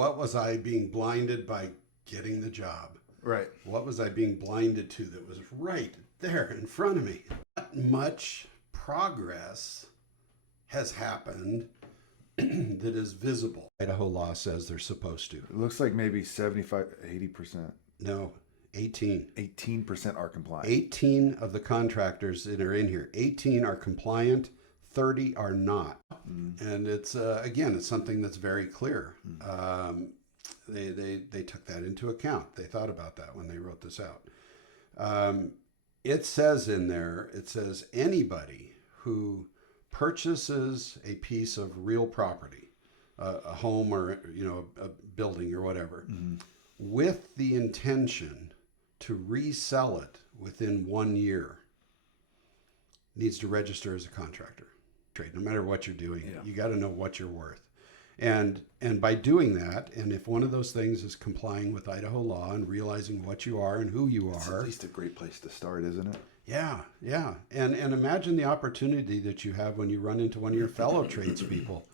what was I being blinded by getting the job? Right. What was I being blinded to that was right there in front of me? Not much progress has happened that is visible. Idaho law says they're supposed to. It looks like maybe 75, 80%. No, 18. 18% are compliant. 18 of the contractors that are in here, 18 are compliant, 30 are not. And it's, again, it's something that's very clear. They took that into account. They thought about that when they wrote this out. It says in there, it says anybody who purchases a piece of real property, a home or a building or whatever, with the intention to resell it within 1 year, needs to register as a contractor. Trade, no matter what you're doing, you got to know what you're worth. And by doing that, and if one of those things is complying with Idaho law and realizing what you are and who you It's are, at least a great place to start, isn't it? Yeah. And imagine the opportunity that you have when you run into one of your fellow tradespeople.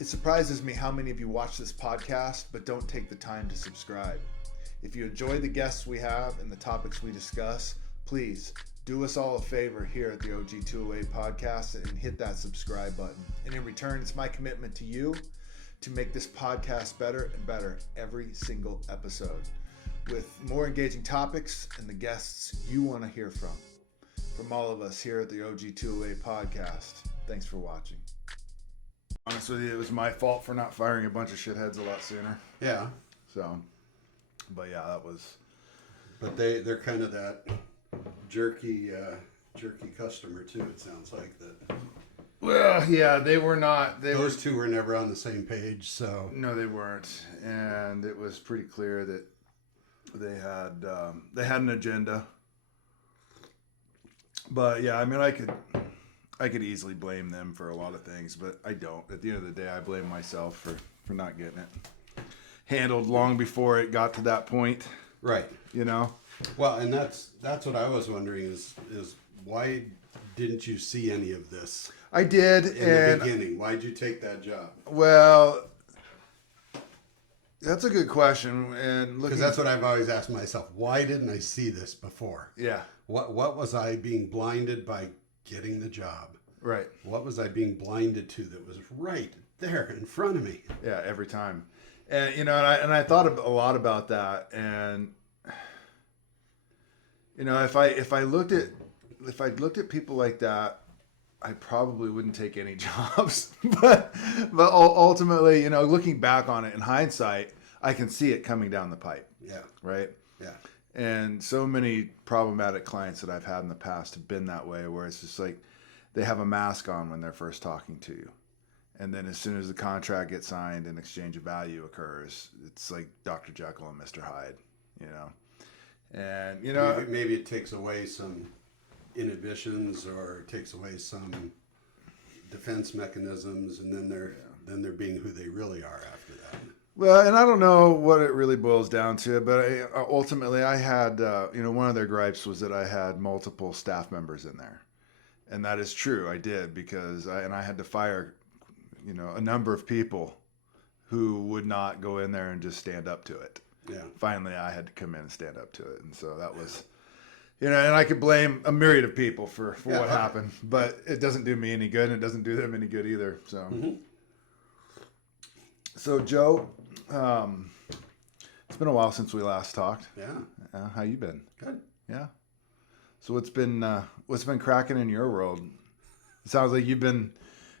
It surprises me how many of you watch this podcast but don't take the time to subscribe. If you enjoy the guests we have and the topics we discuss, please do us all a favor here at the OG208 podcast and hit that subscribe button. And in return, it's my commitment to you to make this podcast better and better every single episode with more engaging topics and the guests you want to hear from. From all of us here at the OG208 podcast, thanks for watching. Honest with you, it was my fault for not firing a bunch of shitheads a lot sooner. Yeah. So, but yeah, that was. But they're kind of that jerky customer too. It sounds like that. Well, yeah, they were not. Those two were never on the same page. So no, they weren't, and it was pretty clear that they had an agenda. But yeah, I mean, I could easily blame them for a lot of things, but I don't. At the end of the day, I blame myself for not getting it handled long before it got to that point. Right. You know? Well, and that's what I was wondering is why didn't you see any of this? I did in the beginning. Why'd you take that job? Well, that's a good question, and because that's what I've always asked myself. Why didn't I see this before? Yeah. What was I being blinded by getting the job? Right. What was I being blinded to that was right there in front of me? Yeah, every time. And and I thought a lot about that, and if I looked at people like that, I probably wouldn't take any jobs. but ultimately, looking back on it in hindsight, I can see it coming down the pipe. Yeah. Right? Yeah. And so many problematic clients that I've had in the past have been that way, where it's just like they have a mask on when they're first talking to you. And then as soon as the contract gets signed and exchange of value occurs, it's like Dr. Jekyll and Mr. Hyde, And, maybe it takes away some inhibitions or takes away some defense mechanisms, and then they're being who they really are after that. Well, and I don't know what it really boils down to, but ultimately I had, one of their gripes was that I had multiple staff members in there. And that is true. I did, because I had to fire, a number of people who would not go in there and just stand up to it. Yeah. Finally, I had to come in and stand up to it. And so that was, and I could blame a myriad of people for what happened, but it doesn't do me any good, and it doesn't do them any good either. So, So Joe, it's been a while since we last talked. Yeah. How you been? Good. Yeah. So what's been cracking in your world? It sounds like you've been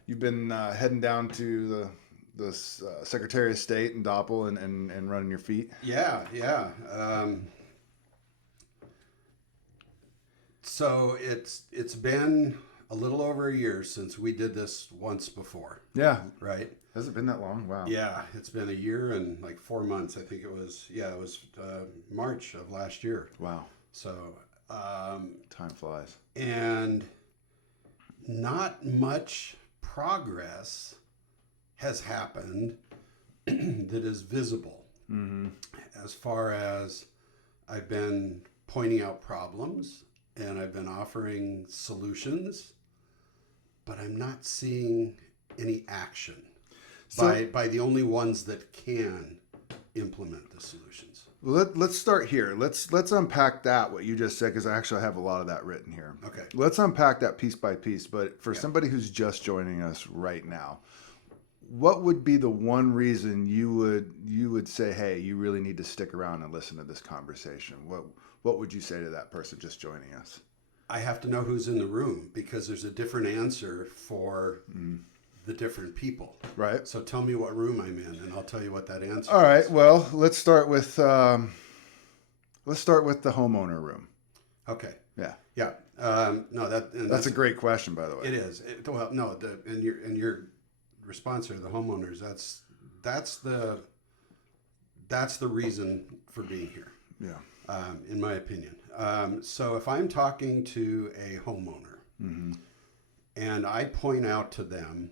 heading down to the Secretary of State in Doppel and running your feet. Yeah. So it's been a little over a year since we did this once before, Yeah. right? Has it been that long? Wow. Yeah, it's been a year and like 4 months. I think it was, it was March of last year. Wow. So, Time flies. and not much progress has happened that is visible. Mm-hmm. As far as I've been pointing out problems and I've been offering solutions, but I'm not seeing any action by the only ones that can implement the solutions. Let's start here. Let's unpack that, what you just said, because I actually have a lot of that written here. Okay. Let's unpack that piece by piece. But for somebody who's just joining us right now, what would be the one reason you would say, hey, you really need to stick around and listen to this conversation? What would you say to that person just joining us? I have to know who's in the room because there's a different answer for the different people. Right. So tell me what room I'm in, and I'll tell you what that answer is. All right. Well, let's start with the homeowner room. Okay. Yeah. Yeah. No, that's a great question, by the way. It is. Well, no, and your response here, the homeowners. That's the reason for being here. Yeah. In my opinion. So if I'm talking to a homeowner, and I point out to them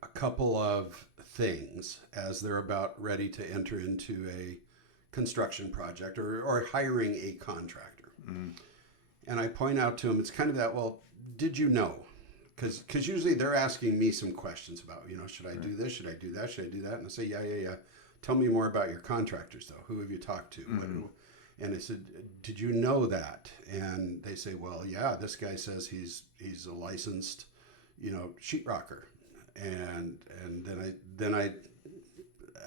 a couple of things as they're about ready to enter into a construction project or hiring a contractor. And I point out to them, it's kind of that, well, did you know? Because usually they're asking me some questions about, should I do this? Should I do that? Should I do that? And I say, yeah. Tell me more about your contractors, though. Who have you talked to? And I said, did you know that? And they say, well, yeah, this guy says he's a licensed, sheetrocker. And then I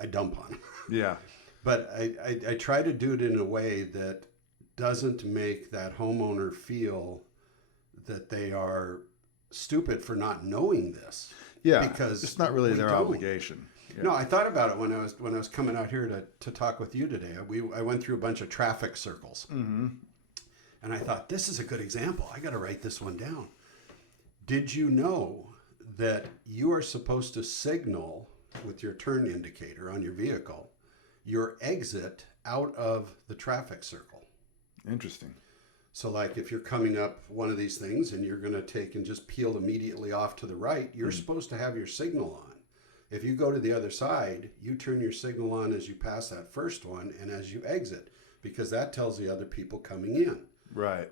dump on him. Yeah. But I try to do it in a way that doesn't make that homeowner feel that they are stupid for not knowing this. Yeah. Because it's not really their obligation. Yeah. No, I thought about it when I was coming out here to talk with you today. I went through a bunch of traffic circles. And I thought, this is a good example. I got to write this one down. Did you know that you are supposed to signal with your turn indicator on your vehicle your exit out of the traffic circle? Interesting. So like if you're coming up one of these things and you're going to take and just peel immediately off to the right, you're supposed to have your signal on. If you go to the other side, you turn your signal on as you pass that first one and as you exit, because that tells the other people coming in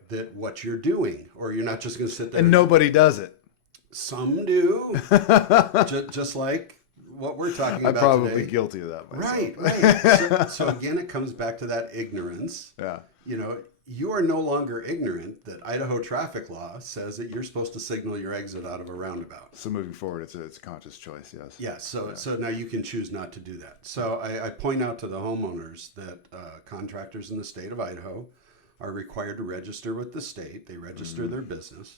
that what you're doing, or you're not just going to sit there. And nobody does it. Some do, just like what we're talking about I'm probably today. guilty of that myself. Right. So again, it comes back to that ignorance. Yeah. You are no longer ignorant that Idaho traffic law says that you're supposed to signal your exit out of a roundabout. So moving forward, it's a conscious choice, yes. Yeah, so now you can choose not to do that. So I point out to the homeowners that contractors in the state of Idaho are required to register with the state. They register their business.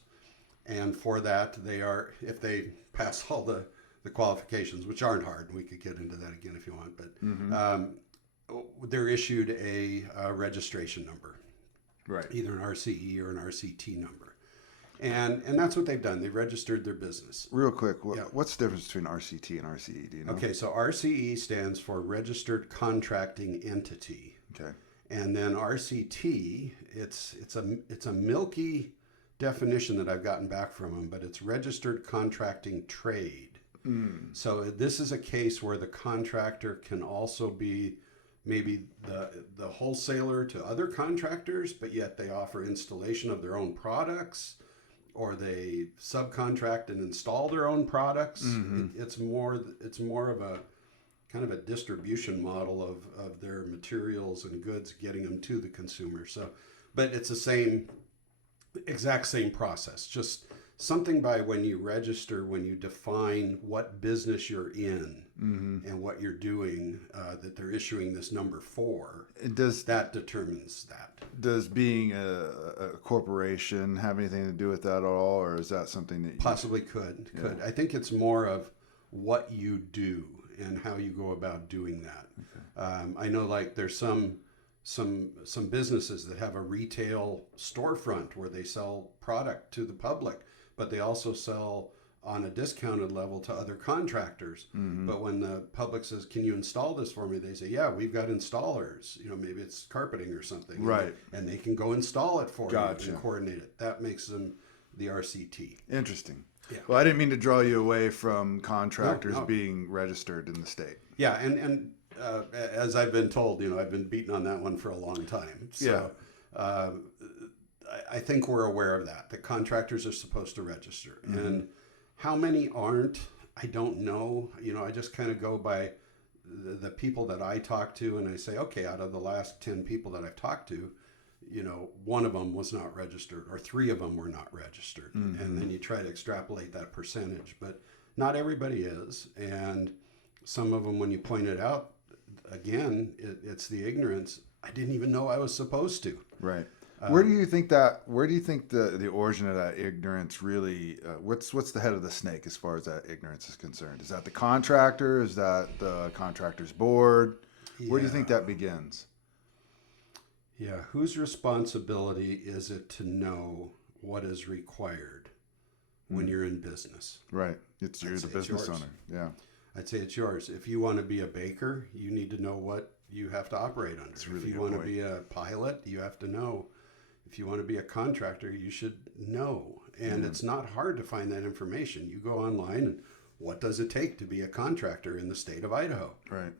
And for that, they are, if they pass all the qualifications, which aren't hard, and we could get into that again if you want, but they're issued a registration number. Right. Either an RCE or an RCT number. And that's what they've done. They've registered their business. Real quick, what's the difference between RCT and RCE? Do you know? Okay, so RCE stands for Registered Contracting Entity. Okay. And then RCT, it's a milky definition that I've gotten back from them, but it's Registered Contracting Trade. So this is a case where the contractor can also be maybe the wholesaler to other contractors, but yet they offer installation of their own products, or they subcontract and install their own products. It's more of a kind of a distribution model of their materials and goods, getting them to the consumer. So, but it's the exact same process, just something by when you register, when you define what business you're in and what you're doing, that they're issuing this number for. That determines that. Does being a corporation have anything to do with that at all, or is that something that possibly could? I think it's more of what you do and how you go about doing that. Okay. I know, like, there's some businesses that have a retail storefront where they sell product to the public. but they also sell on a discounted level to other contractors. But when the public says, can you install this for me? They say, yeah, we've got installers. Maybe it's carpeting or something. Right. And they can go install it for Gotcha. you and coordinate it. That makes them the RCT. Interesting. Yeah. Well, I didn't mean to draw you away from contractors No. being registered in the state. Yeah, and as I've been told, I've been beaten on that one for a long time. So I think we're aware of that. The contractors are supposed to register. And how many aren't, I don't know. I just kind of go by the people that I talk to, and I say, okay, out of the last 10 people that I've talked to, one of them was not registered, or 3 of them were not registered. And then you try to extrapolate that percentage, but not everybody is. And some of them, when you point it out, again, it's the ignorance. I didn't even know I was supposed to. Right. Where do you think the origin of that ignorance really, what's the head of the snake as far as that ignorance is concerned? Is that the contractor? Is that the contractor's board? Where do you think that begins? Yeah. Whose responsibility is it to know what is required when you're in business? Right. You're the business owner. Yeah. I'd say it's yours. If you want to be a baker, you need to know what you have to operate under. Really if you want to be a pilot, you have to know. If you want to be a contractor, you should know. And it's not hard to find that information. You go online and what does it take to be a contractor in the state of Idaho? Right.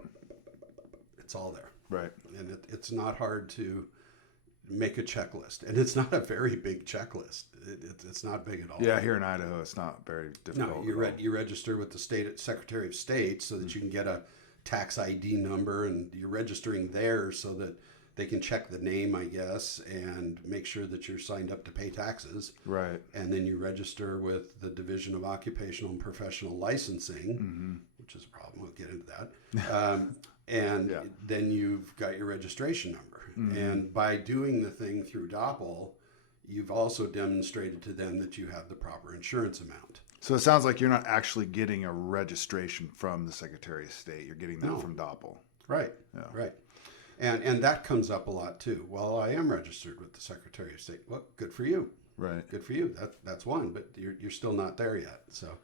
It's all there. Right. And it's not hard to make a checklist. And it's not a very big checklist. It's not big at all. Yeah, here in Idaho, it's not very difficult. No, you register with the state Secretary of State so that you can get a tax ID number, and you're registering there so that they can check the name, I guess, and make sure that you're signed up to pay taxes. Right. And then you register with the Division of Occupational and Professional Licensing, which is a problem. We'll get into that. Then you've got your registration number. And by doing the thing through DOPL, you've also demonstrated to them that you have the proper insurance amount. So it sounds like you're not actually getting a registration from the Secretary of State. You're getting that from DOPL. Right. Yeah. Right. And that comes up a lot too. Well, I am registered with the Secretary of State. Well, good for you. Right. Good for you. That's one, but you're still not there yet. So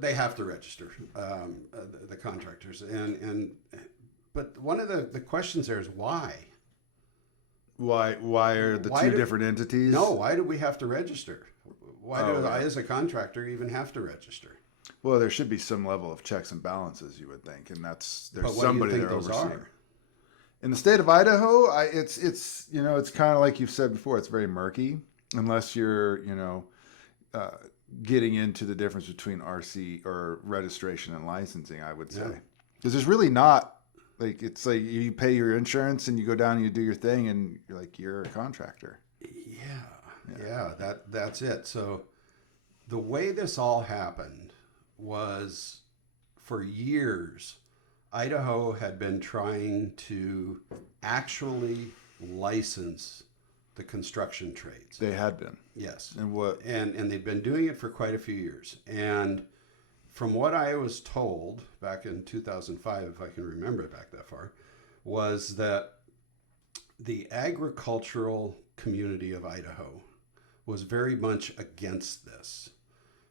they have to register, the contractors. But one of the questions there is why? Why are the two different entities? No, why do we have to register? Why do I, as a contractor, even have to register? Well, there should be some level of checks and balances, you would think, and there's But what somebody do you think there those overseeing. are? In the state of Idaho, it's kind of like you've said before. It's very murky unless you're getting into the difference between RC or registration and licensing. I would say because there's really not it's like you pay your insurance and you go down and you do your thing and you're a contractor. Yeah, that's it. So the way this all happened was for years, Idaho had been trying to actually license the construction trades. They had been. Yes. And what? And they'd been doing it for quite a few years. And from what I was told back in 2005, if I can remember it back that far, was that the agricultural community of Idaho was very much against this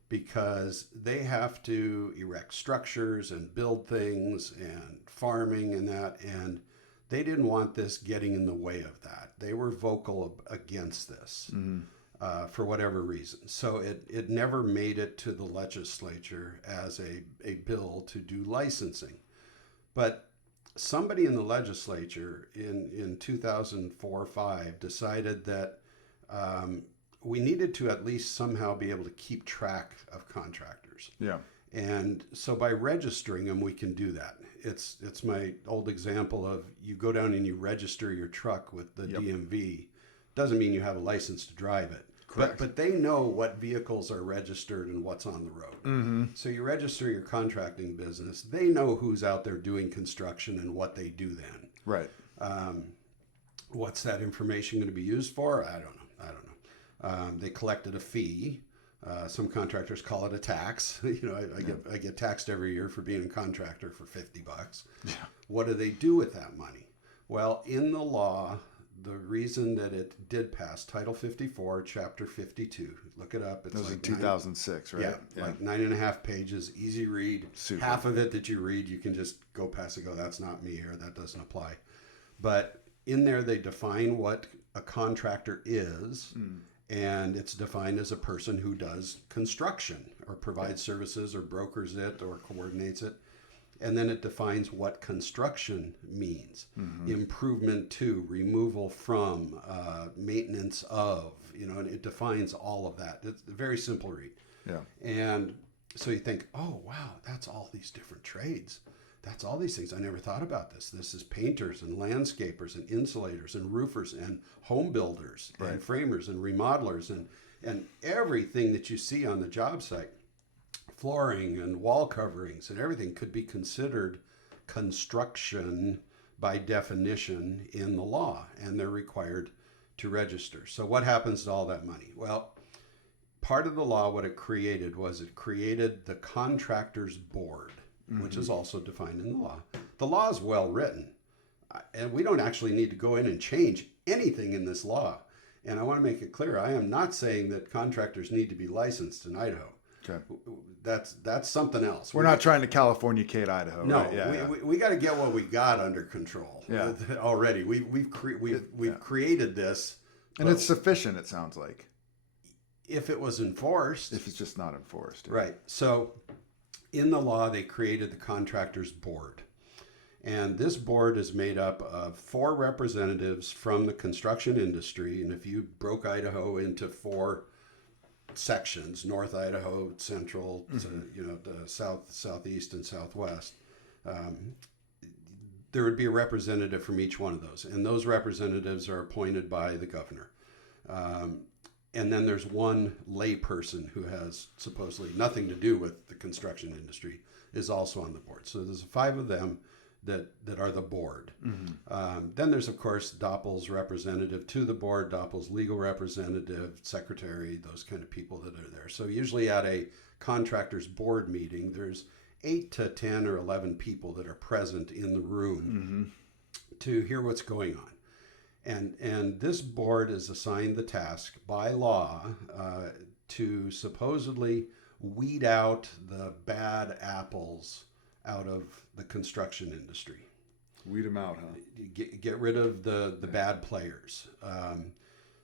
because they have to erect structures and build things and farming and that, and they didn't want this getting in the way of that. They were vocal against this for whatever reason. So it never made it to the legislature as a bill to do licensing. But somebody in the legislature in 2004-05 decided that we needed to at least somehow be able to keep track of contractors. Yeah. And so by registering them, we can do that. It's my old example of you go down and you register your truck with the DMV. Doesn't mean you have a license to drive it. Correct. But they know what vehicles are registered and what's on the road. Mm-hmm. So you register your contracting business. They know who's out there doing construction and what they do then. Right. What's that information going to be used for? I don't know. They collected a fee. Some contractors call it a tax. I get taxed every year for being a contractor for $50. Yeah. What do they do with that money? Well, in the law, the reason that it did pass, Title 54, Chapter 52, look it up. It's That was like in 2006, right? Yeah, like 9.5 pages, easy read. Super. Half of it that you read, you can just go past and go, that's not me, or that doesn't apply. But in there, they define what a contractor is, and it's defined as a person who does construction or provides services or brokers it or coordinates it. And then it defines what construction means. Improvement to, removal from, maintenance of, and it defines all of that. It's a very simple read. Yeah. And so you think, oh, wow, that's all these different trades. That's all these things. I never thought about this. This is painters and landscapers and insulators and roofers and home builders and framers and remodelers and everything that you see on the job site. Flooring and wall coverings and everything could be considered construction by definition in the law, and they're required to register. So what happens to all that money? Well, part of the law, what it created was it created the Contractors Board, which is also defined in the law. The law is well written, and we don't actually need to go in and change anything in this law. And I want to make it clear, I am not saying that contractors need to be licensed in Idaho. Okay. That's something else. We're not trying to California-cate Idaho. No, right? Yeah, we got to get what we got under control. Yeah. Already. We've created this, and it's sufficient. It sounds like if it was enforced. If it's just not enforced. Right. So, in the law, they created the Contractors Board, and this board is made up of 4 representatives from the construction industry. And if you broke Idaho into 4 sections, North Idaho, Central, the South, Southeast, and Southwest, there would be a representative from each one of those. And those representatives are appointed by the governor. And then there's one lay person who has supposedly nothing to do with the construction industry is also on the board. So there's 5 of them that are the board. Then there's, of course, DOPL's representative to the board, DOPL's legal representative, secretary, those kind of people that are there. So usually at a contractor's board meeting, there's 8 to 10 or 11 people that are present in the room to hear what's going on. And this board is assigned the task by law to supposedly weed out the bad apples out of the construction industry. Weed them out, huh? Get rid of the bad players.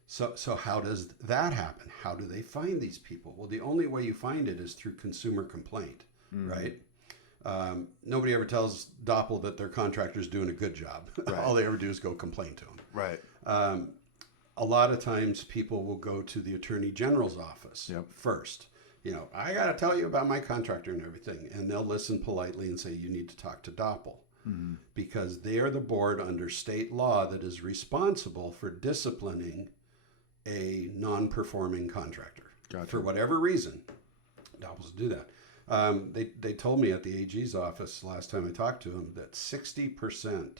So how does that happen? How do they find these people? Well, the only way you find it is through consumer complaint, right? Nobody ever tells DOPL that their contractor's doing a good job. Right. All they ever do is go complain to them. Right. A lot of times people will go to the Attorney General's office first. I got to tell you about my contractor and everything. And they'll listen politely and say, you need to talk to DOPL. Because they are the board under state law that is responsible for disciplining a non-performing contractor. Gotcha. For whatever reason, DOPLs do that. They told me at the AG's office last time I talked to them that 60%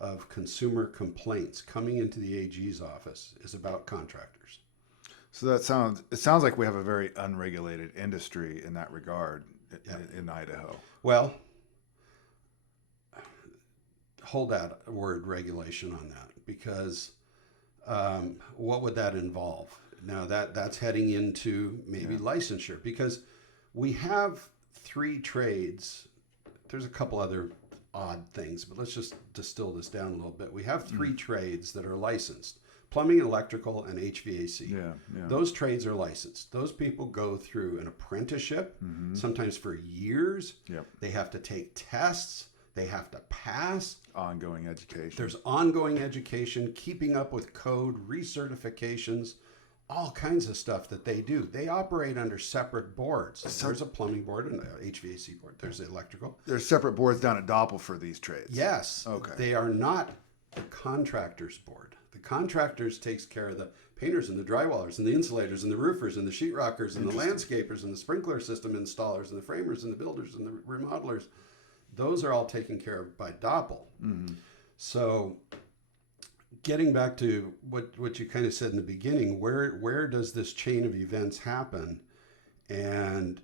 of consumer complaints coming into the AG's office is about contractors. So it sounds like we have a very unregulated industry in that regard in Idaho. Well, hold that word regulation on that, because what would that involve? Now that's heading into maybe licensure, because we have 3 trades. There's a couple other odd things, but let's just distill this down a little bit. We have 3 trades that are licensed: plumbing, electrical, and HVAC. Yeah. Those trades are licensed. Those people go through an apprenticeship, sometimes for years. Yep. They have to take tests. They have to pass. Ongoing education. There's ongoing education, keeping up with code, recertifications, all kinds of stuff that they do. They operate under separate boards. There's a plumbing board and an HVAC board. There's the electrical. There's separate boards down at DOPL for these trades. Yes. Okay. They are not the contractors board. The contractors takes care of the painters and the drywallers and the insulators and the roofers and the sheetrockers and the landscapers and the sprinkler system installers and the framers and the builders and the remodelers. Those are all taken care of by DOPL. So getting back to what you kind of said in the beginning, where does this chain of events happen, and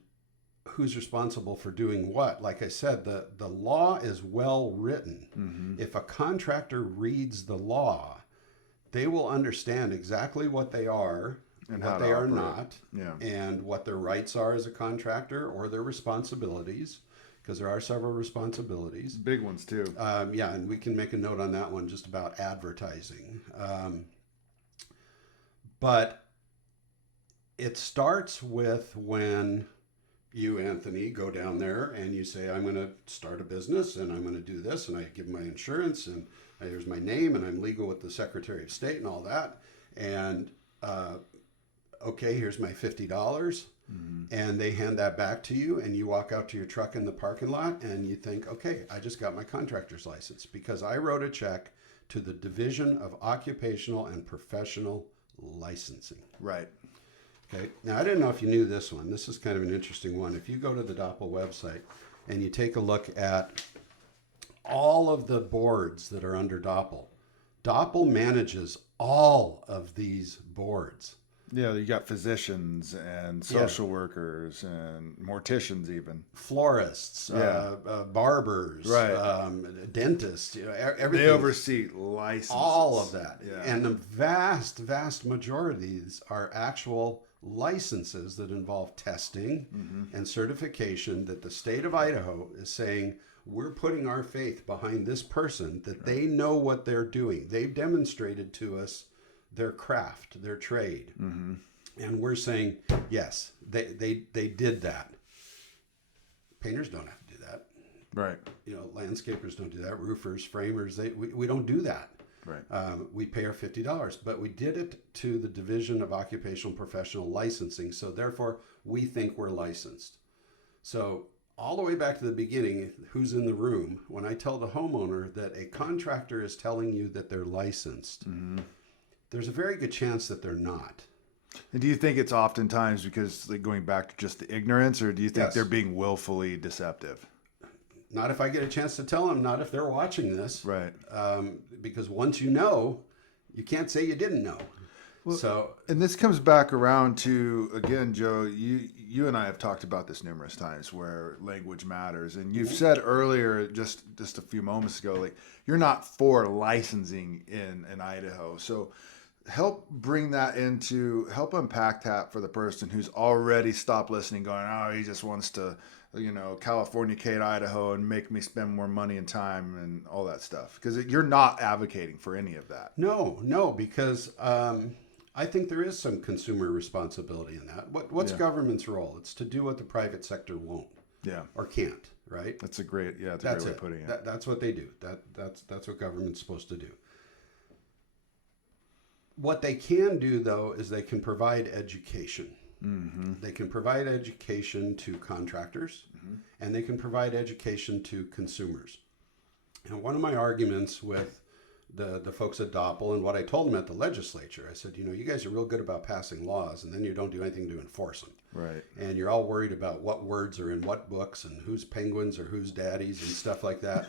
who's responsible for doing what? Like I said, the law is well written. If a contractor reads the law, they will understand exactly what they are, And what how to they are operate. not, Yeah. and what their rights are as a contractor or their responsibilities, because there are several responsibilities. Big ones too. Yeah, and we can make a note on that one just about advertising. But it starts with when you, Anthony, go down there and you say, I'm going to start a business and I'm going to do this, and I give my insurance and here's my name and I'm legal with the Secretary of State and all that. And okay, here's my $50. And they hand that back to you and you walk out to your truck in the parking lot and you think, okay, I just got my contractor's license because I wrote a check to the Division of Occupational and Professional Licensing. Right. Okay. Now, I didn't know if you knew this one. This is kind of an interesting one. If you go to the 𝙁 website and you take a look at all of the boards that are under 𝙁 manages all of these boards. Yeah, you got physicians and social workers and morticians, even Florists, barbers, Right. Dentists, everything. they oversee licenses. All of that. Yeah. And the vast majority of these are actual licenses that involve testing and certification that the state of Idaho is saying, we're putting our faith behind this person, that they know what they're doing. They've demonstrated to us their craft, their trade. And we're saying, yes, they did that. Painters don't have to do that. Right. You know, landscapers don't do that. Roofers, framers, we don't do that. Right. We pay our $50, but we did it to the Division of Occupational and Professional Licensing. So therefore, we think we're licensed. So all the way back to the beginning, who's in the room, when I tell the homeowner that a contractor is telling you that they're licensed, there's a very good chance that they're not. And do you think it's oftentimes because, like, going back to just the ignorance, or do you think Yes. they're being willfully deceptive? Not if I get a chance to tell them, not if they're watching this. Right. Because once you know, you can't say you didn't know. So, And this comes back around to, again, Joe, you and I have talked about this numerous times, where language matters. And you've said earlier, just a few moments ago, like, you're not for licensing in Idaho. So help unpack that for the person who's already stopped listening, going, oh, he just wants to, Californicate Idaho and make me spend more money and time and all that stuff. Because you're not advocating for any of that. No, because I think there is some consumer responsibility in that. What's government's role? It's to do what the private sector won't or can't, right? That's a great way of putting it. That's what they do. That's what government's supposed to do. What they can do, though, is they can provide education. They can provide education to contractors, and they can provide education to consumers. And one of my arguments with the folks at 𝙁, and what I told them at the legislature, I said, you guys are real good about passing laws, and then you don't do anything to enforce them. Right. And you're all worried about what words are in what books and who's penguins or who's daddies and stuff like that.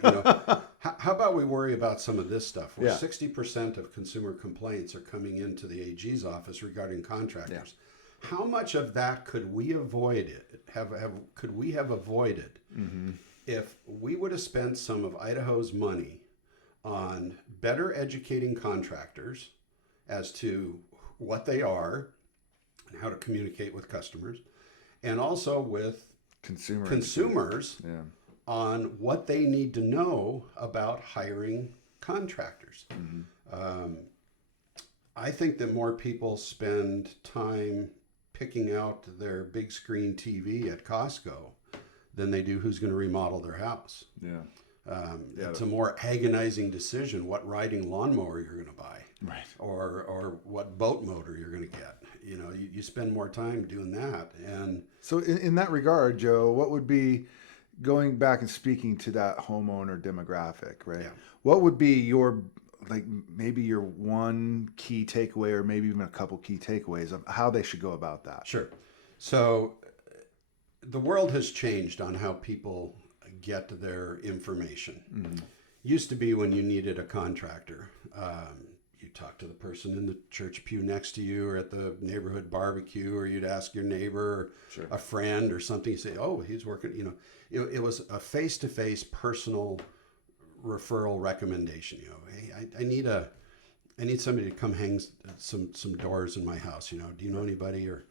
How about we worry about some of this stuff? Where 60% of consumer complaints are coming into the AG's office regarding contractors. Yeah. How much of that could we avoid could we have avoided if we would have spent some of Idaho's money on better educating contractors as to what they are and how to communicate with customers, and also with consumers on what they need to know about hiring contractors. I think that more people spend time picking out their big screen TV at Costco than they do who's going to remodel their house. It's a more agonizing decision what riding lawnmower you're going to buy, right? Or what boat motor you're going to get. You spend more time doing that. And so in that regard, Joe, what would be, going back and speaking to that homeowner demographic, right? Yeah. What would be your, maybe your one key takeaway, or maybe even a couple key takeaways of how they should go about that? Sure. So the world has changed on how people get their information. Used to be when you needed a contractor, you talk to the person in the church pew next to you or at the neighborhood barbecue, or you'd ask your neighbor or a friend or something. You say, oh, he's working, it was a face-to-face personal referral recommendation. Hey, I need I need somebody to come hang some doors in my house. You know, do you know anybody, or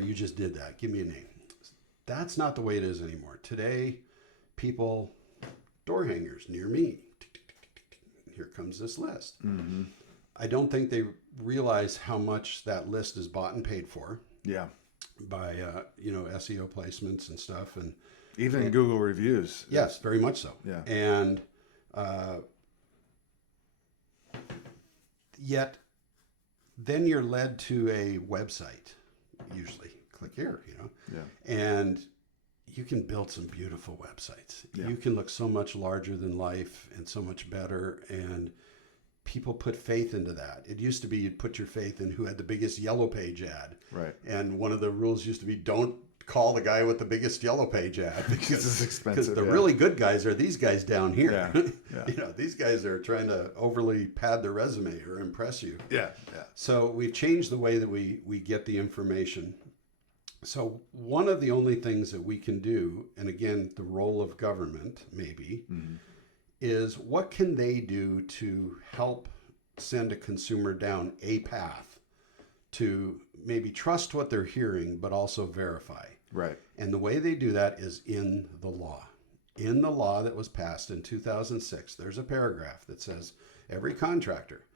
you just did that? Give me a name. That's not the way it is anymore. Today, people, door hangers near me. Here comes this list. Mm-hmm. I don't think they realize how much that list is bought and paid for. Yeah. By SEO placements and stuff, and even Google reviews. Yes, very much so. Yeah. And yet, then you're led to a website. Usually, click here. Yeah. And you can build some beautiful websites. Yeah. You can look so much larger than life and so much better. And people put faith into that. It used to be you'd put your faith in who had the biggest yellow page ad. Right. And one of the rules used to be don't call the guy with the biggest yellow page ad because it's expensive. Because the really good guys are these guys down here. Yeah. Yeah. These guys are trying to overly pad their resume or impress you. Yeah. Yeah. So we've changed the way that we get the information. So one of the only things that we can do, and again, the role of government maybe, is what can they do to help send a consumer down a path to maybe trust what they're hearing, but also verify. Right. And the way they do that is in the law. In the law that was passed in 2006, there's a paragraph that says every contractor,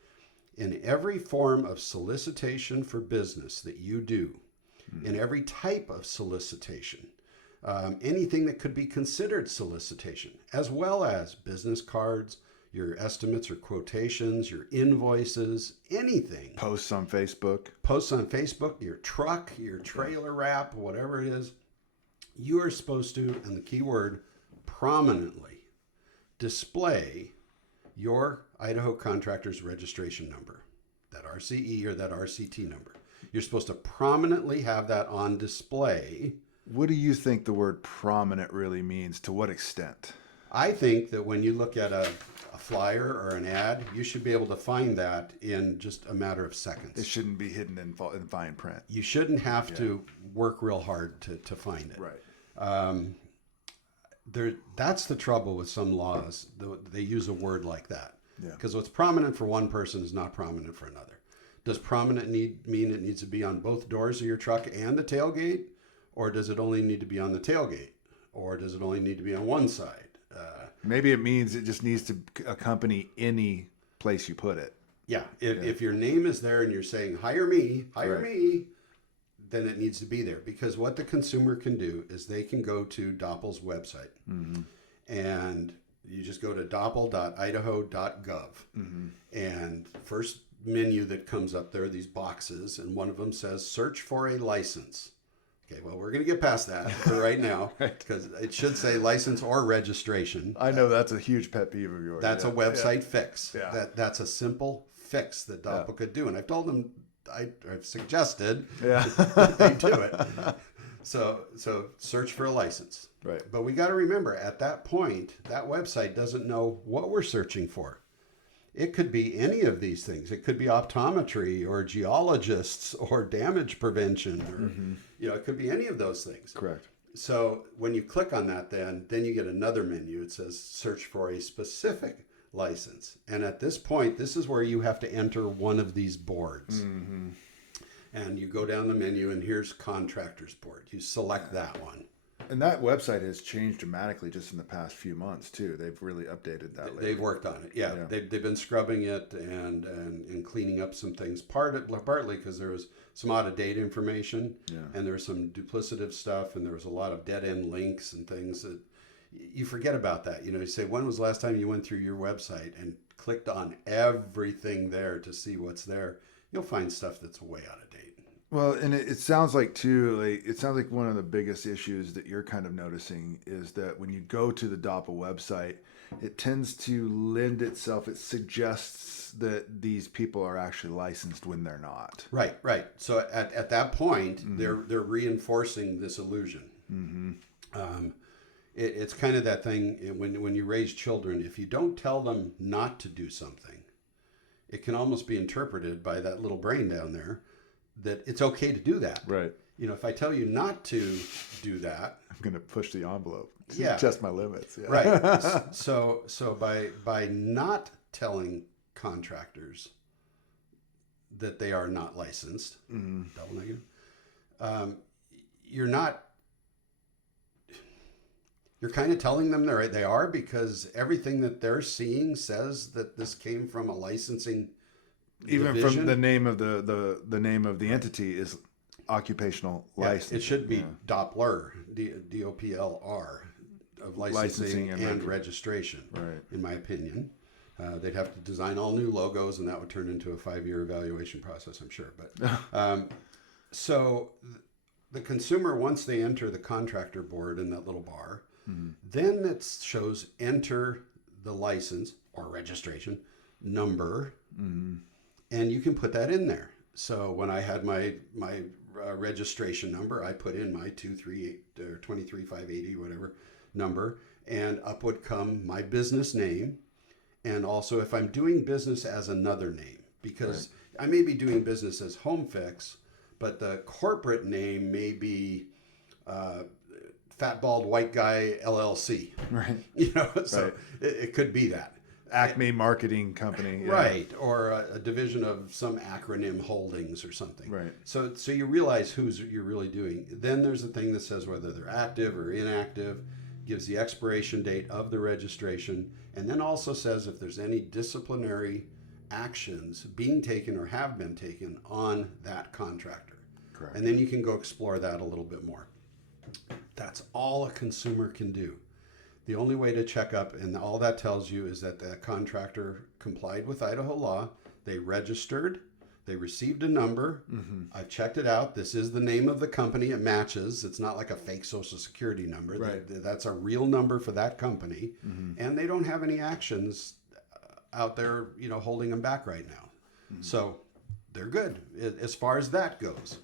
in every form of solicitation for business that you do, in every type of solicitation, anything that could be considered solicitation, as well as business cards, your estimates or quotations, your invoices, anything. Posts on Facebook, your truck, your trailer wrap, whatever it is, you are supposed to, and the key word, prominently display your Idaho Contractor's Registration Number, that RCE or that RCT number. You're supposed to prominently have that on display. What do you think the word prominent really means? To what extent? I think that when you look at a flyer or an ad, you should be able to find that in just a matter of seconds. It shouldn't be hidden in fine print. You shouldn't have to work real hard to find it. Right. That's the trouble with some laws. They use a word like that. Yeah. Because what's prominent for one person is not prominent for another. Does prominent mean it needs to be on both doors of your truck and the tailgate? Or does it only need to be on the tailgate? Or does it only need to be on one side? Maybe it means it just needs to accompany any place you put it. Yeah. If your name is there and you're saying, hire me, then it needs to be there. Because what the consumer can do is they can go to Doppel's website. Mm-hmm. And you just go to doppel.idaho.gov. Mm-hmm. And first menu that comes up there are these boxes, and one of them says search for a license. Okay, well, we're going to get past that for right now, because it should say license or registration. I know that's a huge pet peeve of yours. That's a website fix. Yeah. That's a simple fix that Doppel could do. And I've told them, I've suggested that they do it. So search for a license. Right. But we got to remember, at that point, that website doesn't know what we're searching for. It could be any of these things. It could be optometry or geologists or damage prevention, or it could be any of those things. Correct. So when you click on that, then you get another menu. It says search for a specific license. And at this point, this is where you have to enter one of these boards. Mm-hmm. And you go down the menu, and here's Contractors Board. You select that one. And that website has changed dramatically just in the past few months too. They've really updated that. They've worked on it. Yeah. They've been scrubbing it and cleaning up some things. Partly because there was some out of date information, and there was some duplicative stuff, and there was a lot of dead end links and things that you forget about that. You say, when was the last time you went through your website and clicked on everything there to see what's there? You'll find stuff that's way out of date. Well, and it sounds like too, it sounds like one of the biggest issues that you're kind of noticing is that when you go to the Doppel website, it tends to lend itself, it suggests that these people are actually licensed when they're not. Right. So at that point, they're reinforcing this illusion. Mm-hmm. It's kind of that thing when you raise children, if you don't tell them not to do something, it can almost be interpreted by that little brain down there that it's okay to do that. Right. If I tell you not to do that, I'm going to push the envelope. Yeah. Test my limits. Yeah. Right. So by not telling contractors that they are not licensed, double negative, you're kind of telling them they are, because everything that they're seeing says that this came from a licensing even division. from the name of the name of the entity is occupational license. It should be Doppler, DOPLR, of licensing and registration, right, in my opinion. They'd have to design all new logos, and that would turn into a 5-year evaluation process, I'm sure. But so the consumer, once they enter the contractor board in that little bar, then it shows enter the license or registration number, and you can put that in there. So when I had my registration number, I put in my 238 or 23580 whatever number, and up would come my business name, and also if I'm doing business as another name, because I may be doing business as Home Fix, but the corporate name may be Fat Bald White Guy LLC, right? So it could be that Acme Marketing Company, right, or a division of some acronym holdings or something, right? So you realize who's you're really doing. Then there's a thing that says whether they're active or inactive, gives the expiration date of the registration, and then also says if there's any disciplinary actions being taken or have been taken on that contractor. Correct. And then you can go explore that a little bit more. That's all a consumer can do. The only way to check up, and all that tells you, is that the contractor complied with Idaho law. They registered. They received a number. I've checked it out. This is the name of the company. It matches. It's not like a fake Social Security number. Right. That's a real number for that company. And they don't have any actions out there, holding them back right now. So they're good as far as that goes.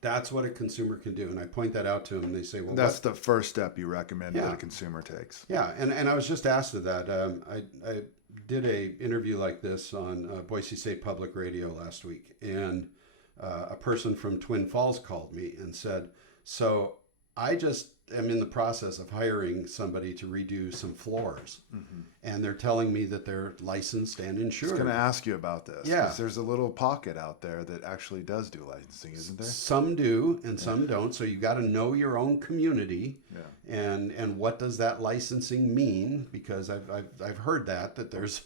That's what a consumer can do. And I point that out to them. And they say, well, that's the first step you recommend that a consumer takes. Yeah. And I was just asked of that. I did a interview like this on Boise State Public Radio last week. And a person from Twin Falls called me and said, so I just am in the process of hiring somebody to redo some floors. And they're telling me that they're licensed and insured. I was going to ask you about this. Yeah. 'Cause there's a little pocket out there that actually does do licensing, isn't there? Some do and some don't. So you got to know your own community. Yeah. And what does that licensing mean? Because I've heard that there's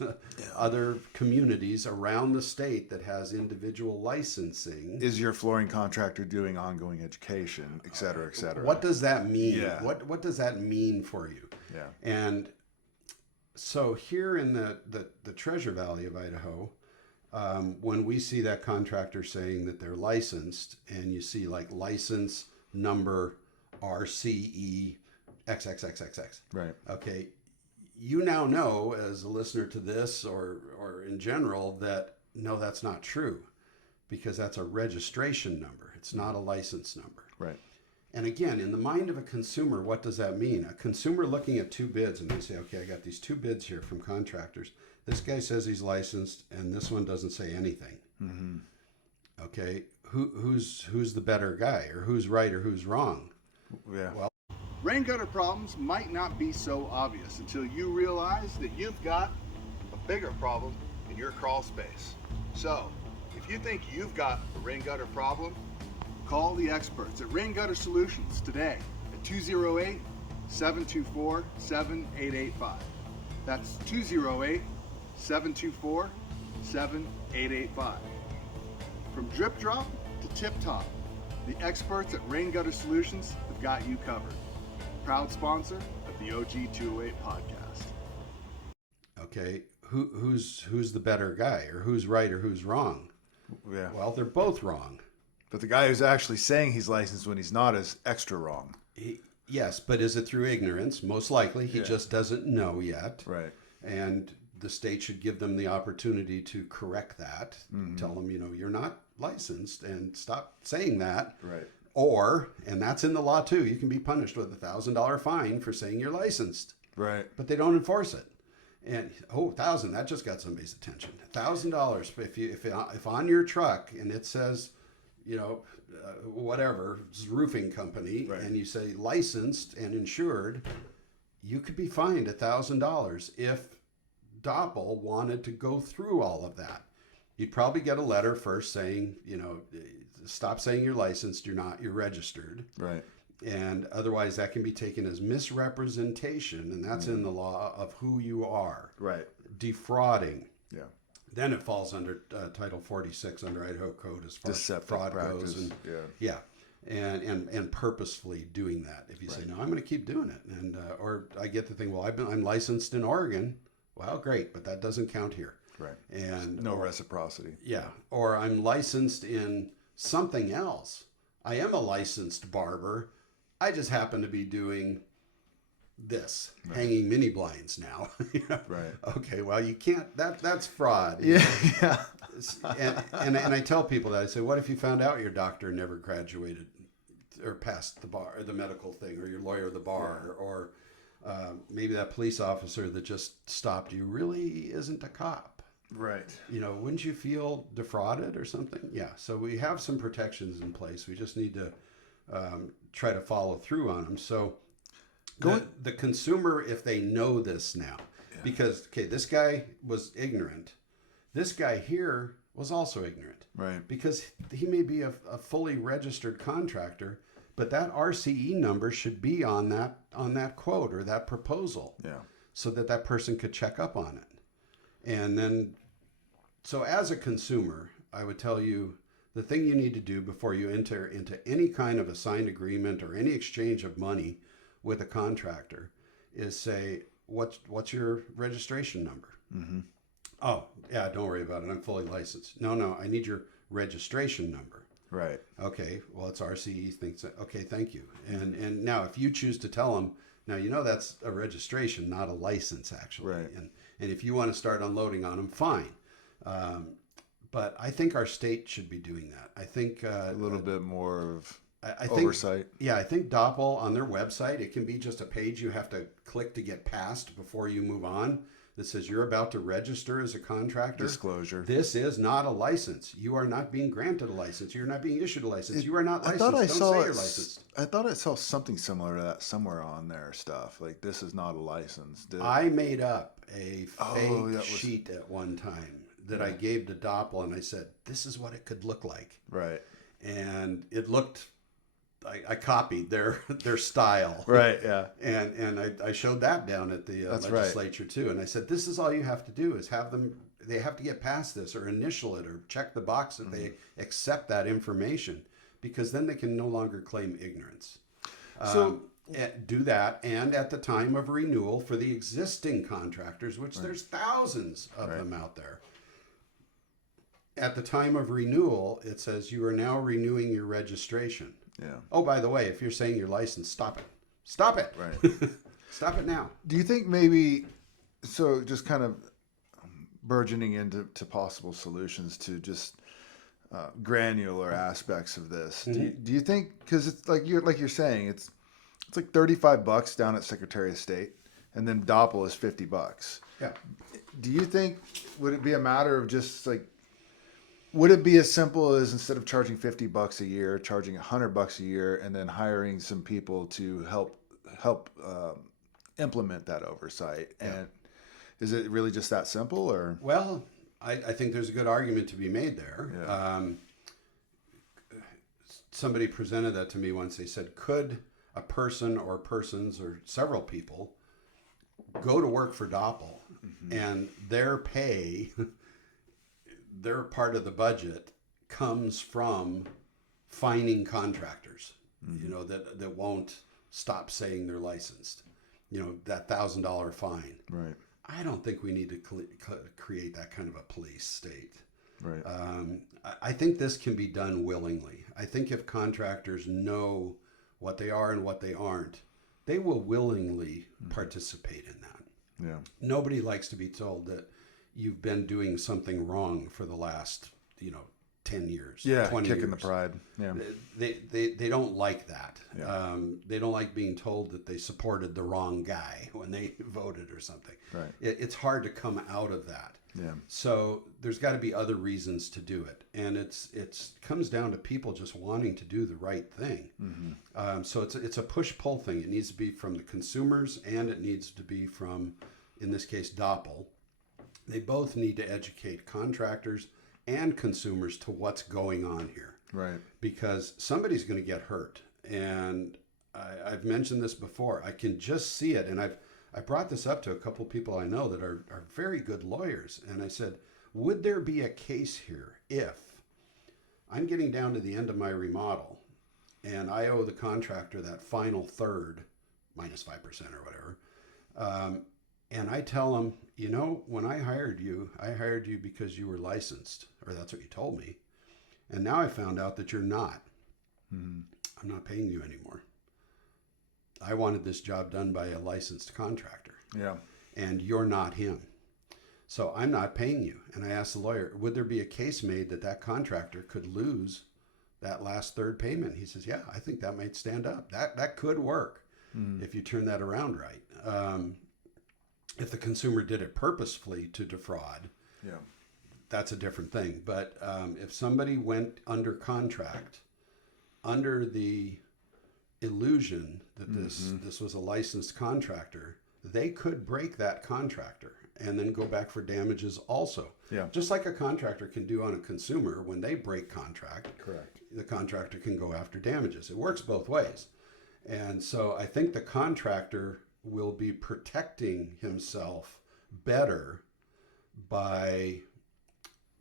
other communities around the state that has individual licensing. Is your flooring contractor doing ongoing education, et cetera, et cetera? What does that mean? Yeah. What does that mean for you? Yeah. And so here in the Treasure Valley of Idaho, when we see that contractor saying that they're licensed, and you see like license number RCE XXXXX. Right. Okay. You now know, as a listener to this or in general, that no, that's not true, because that's a registration number. It's not a license number. Right. And again, in the mind of a consumer, what does that mean? A consumer looking at two bids, and they say, okay, I got these two bids here from contractors. This guy says he's licensed, and this one doesn't say anything. Okay, who's the better guy, or who's right or who's wrong? Yeah. Well, Rain gutter problems might not be so obvious until you realize that you've got a bigger problem in your crawl space. So, if you think you've got a rain gutter problem, call the experts at Rain Gutter Solutions today at 208-724-7885. That's 208-724-7885. From drip drop to tip top, the experts at Rain Gutter Solutions have got you covered. Proud sponsor of the OG 208 podcast. okay, who's the better guy, or who's right or who's wrong? Yeah. Well, they're both wrong. But the guy who's actually saying he's licensed when he's not is extra wrong. Yes, but is it through ignorance? Most likely, he just doesn't know yet. Right. And the state should give them the opportunity to correct that. Tell them, you're not licensed, and stop saying that. Right. Or, and that's in the law too, you can be punished with $1,000 fine for saying you're licensed. Right. But they don't enforce it. And $1,000, that just got somebody's attention. $1,000 if on your truck and it says, whatever, it's a roofing company, Right. and you say licensed and insured, you could be fined $1,000 if Doppel wanted to go through all of that. You'd probably get a letter first saying, stop saying you're licensed, you're registered. Right. And otherwise that can be taken as misrepresentation, and that's in the law of who you are. Right. Defrauding. Yeah. Then it falls under Title 46 under Idaho Code as far Deceptive as fraud practice. goes. And, yeah. And purposefully doing that. If you say, no, I'm going to keep doing it. And or I get the thing, well, I'm licensed in Oregon. Well, great, but that doesn't count here. Right. And no reciprocity. Yeah. Or I'm licensed in something else. I am a licensed barber. I just happen to be doing this, hanging mini blinds now. Right. Okay, well, you can't, that's fraud. Yeah. And I tell people that. I say, what if you found out your doctor never graduated or passed the bar, or the medical thing, or your lawyer the bar, or maybe that police officer that just stopped you really isn't a cop. Right. Wouldn't you feel defrauded or something? Yeah. So we have some protections in place. We just need to try to follow through on them. So the consumer, if they know this now, because, okay, this guy was ignorant. This guy here was also ignorant. Right. Because he may be a fully registered contractor, but that RCE number should be on that quote or that proposal. Yeah. So that person could check up on it. And then, so as a consumer, I would tell you the thing you need to do before you enter into any kind of a signed agreement or any exchange of money with a contractor is say, what's your registration number? Mm-hmm. Oh, yeah, don't worry about it. I'm fully licensed. No, I need your registration number. Right. Okay, well, it's RCE thinks that, okay, thank you. And now if you choose to tell them, now, that's a registration, not a license, actually. Right. And if you want to start unloading on them, fine. But I think our state should be doing that. I think a little bit more of I think, oversight. Yeah, I think Doppel on their website, it can be just a page you have to click to get past before you move on that says you're about to register as a contractor. Disclosure. This is not a license. You are not being granted a license. You're not being issued a license. You are not licensed. Don't say you're licensed. I thought I saw something similar to that somewhere on their stuff. Like, this is not a license. I made up a fake sheet at one time that I gave to Doppel, and I said, this is what it could look like. Right. And it looked, I copied their style. Right, yeah. And I showed that down at the legislature too. And I said, this is all you have to do is they have to get past this or initial it or check the box that they accept that information, because then they can no longer claim ignorance. So do that. And at the time of renewal for the existing contractors, which there's thousands of them out there, at the time of renewal, it says you are now renewing your registration. Yeah. Oh, by the way, if you're saying you're licensed, stop it. Stop it. Right. Stop it now. Do you think maybe, so just kind of burgeoning into possible solutions to just granular aspects of this? Mm-hmm. Do you think, because it's like you're saying, it's like $35 down at Secretary of State, and then Doppel is $50. Yeah. Do you think, would it be a matter of just like, would it be as simple as instead of charging $50 a year, charging $100 a year, and then hiring some people to help implement that oversight? And is it really just that simple, or? Well, I think there's a good argument to be made there. Yeah. Somebody presented that to me once. They said, could a person or persons or several people go to work for Doppel and their pay, their part of the budget comes from fining contractors, that won't stop saying they're licensed, that $1,000 fine. Right. I don't think we need to create that kind of a police state. Right. I think this can be done willingly. I think if contractors know what they are and what they aren't, they will willingly participate in that. Yeah. Nobody likes to be told that you've been doing something wrong for the last, 10 years, 20 kicking years. the pride. Yeah. They don't like that. Yeah. They don't like being told that they supported the wrong guy when they voted or something. Right. It's hard to come out of that. Yeah. So there's got to be other reasons to do it, and it's comes down to people just wanting to do the right thing. Mm-hmm. So it's a push-pull thing. It needs to be from the consumers, and it needs to be from, in this case, Doppel. They both need to educate contractors and consumers to what's going on here. Right. Because somebody's going to get hurt. And I've mentioned this before. I can just see it. And I brought this up to a couple people I know that are very good lawyers. And I said, would there be a case here if I'm getting down to the end of my remodel and I owe the contractor that final third, minus 5% or whatever, and I tell them, you know, when I hired you because you were licensed, or that's what you told me. And now I found out that you're not. Mm-hmm. I'm not paying you anymore. I wanted this job done by a licensed contractor. Yeah. And you're not him. So I'm not paying you. And I asked the lawyer, would there be a case made that contractor could lose that last third payment? He says, yeah, I think that might stand up. That could work if you turn that around right. If the consumer did it purposefully to defraud, Yeah. that's a different thing. But if somebody went under contract under the illusion that this was a licensed contractor, they could break that contractor and then go back for damages also. Yeah. Just like a contractor can do on a consumer when they break contract. Correct. The contractor can go after damages. It works both ways. And so I think the contractor will be protecting himself better by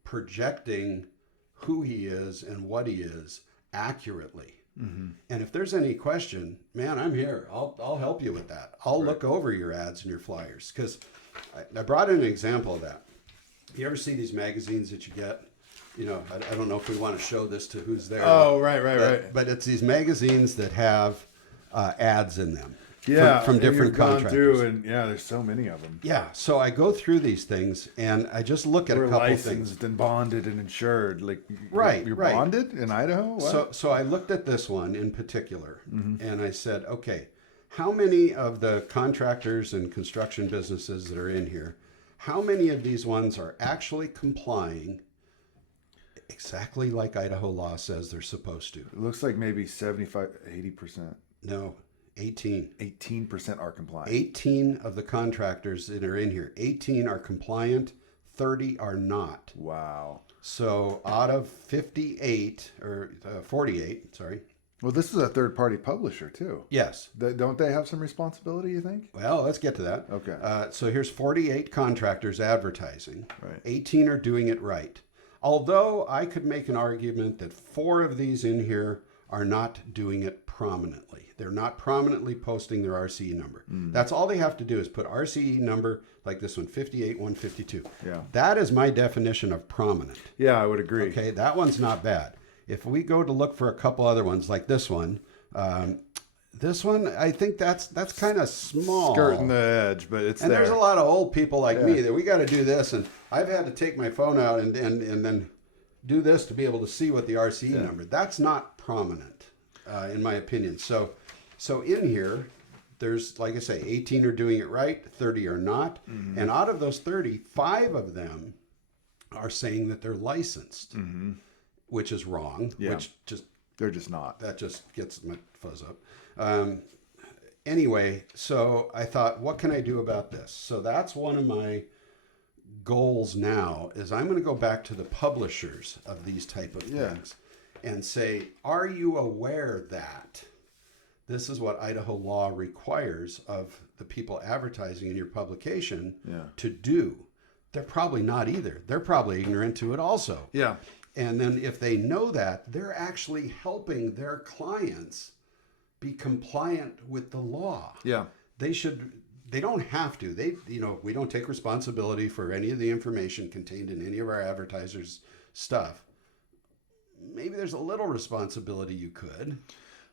projecting who he is and what he is accurately. Mm-hmm. And if there's any question, man, I'm here. I'll help you with that. I'll look over your ads and your flyers, because I brought in an example of that. You ever see these magazines that you get? You know, I don't know if we want to show this to who's there. Oh, right. But it's these magazines that have ads in them. Yeah, from different contractors. Through and there's so many of them. Yeah, so I go through these things and I just look at a couple licensed things. and bonded and insured. Like you're Right. bonded in Idaho. What? So I looked at this one in particular, and I said, okay, how many of the contractors and construction businesses that are in here, how many of these ones are actually complying exactly like Idaho law says they're supposed to? It looks like maybe 80%. No. 18. 18% are compliant. 18 of the contractors that are in here, 18 are compliant, 30 are not. Wow. So out of 58, or 48, sorry. Well, this is a third-party publisher, too. Yes. Don't they have some responsibility, you think? Well, let's get to that. Okay. So here's 48 contractors advertising. Right. 18 are doing it right. Although I could make an argument that 4 of these in here are not doing it prominently. They're not prominently posting their RCE number. That's all they have to do is put RCE number, like this one, 58152. Yeah. That is my definition of prominent. Yeah, I would agree. Okay, that one's not bad. If we go to look for a couple other ones like this one, I think that's kind of small. Skirting the edge, but it's and there. There's a lot of old people like me that we got to do this, and I've had to take my phone out and then do this to be able to see what the RCE number. That's not prominent, in my opinion. So in here, there's, like I say, 18 are doing it right, 30 are not. And out of those 30, 5 of them are saying that they're licensed, which is wrong, They're just not. that just gets my fuzz up. Anyway, so I thought, what can I do about this? So that's one of my goals now, is I'm going to go back to the publishers of these type of things and say, are you aware that this is what Idaho law requires of the people advertising in your publication to do? They're probably not either. They're probably ignorant to it also. Yeah. And then if they know that, they're actually helping their clients be compliant with the law. Yeah. They don't have to. We don't take responsibility for any of the information contained in any of our advertisers' stuff. Maybe there's a little responsibility you could.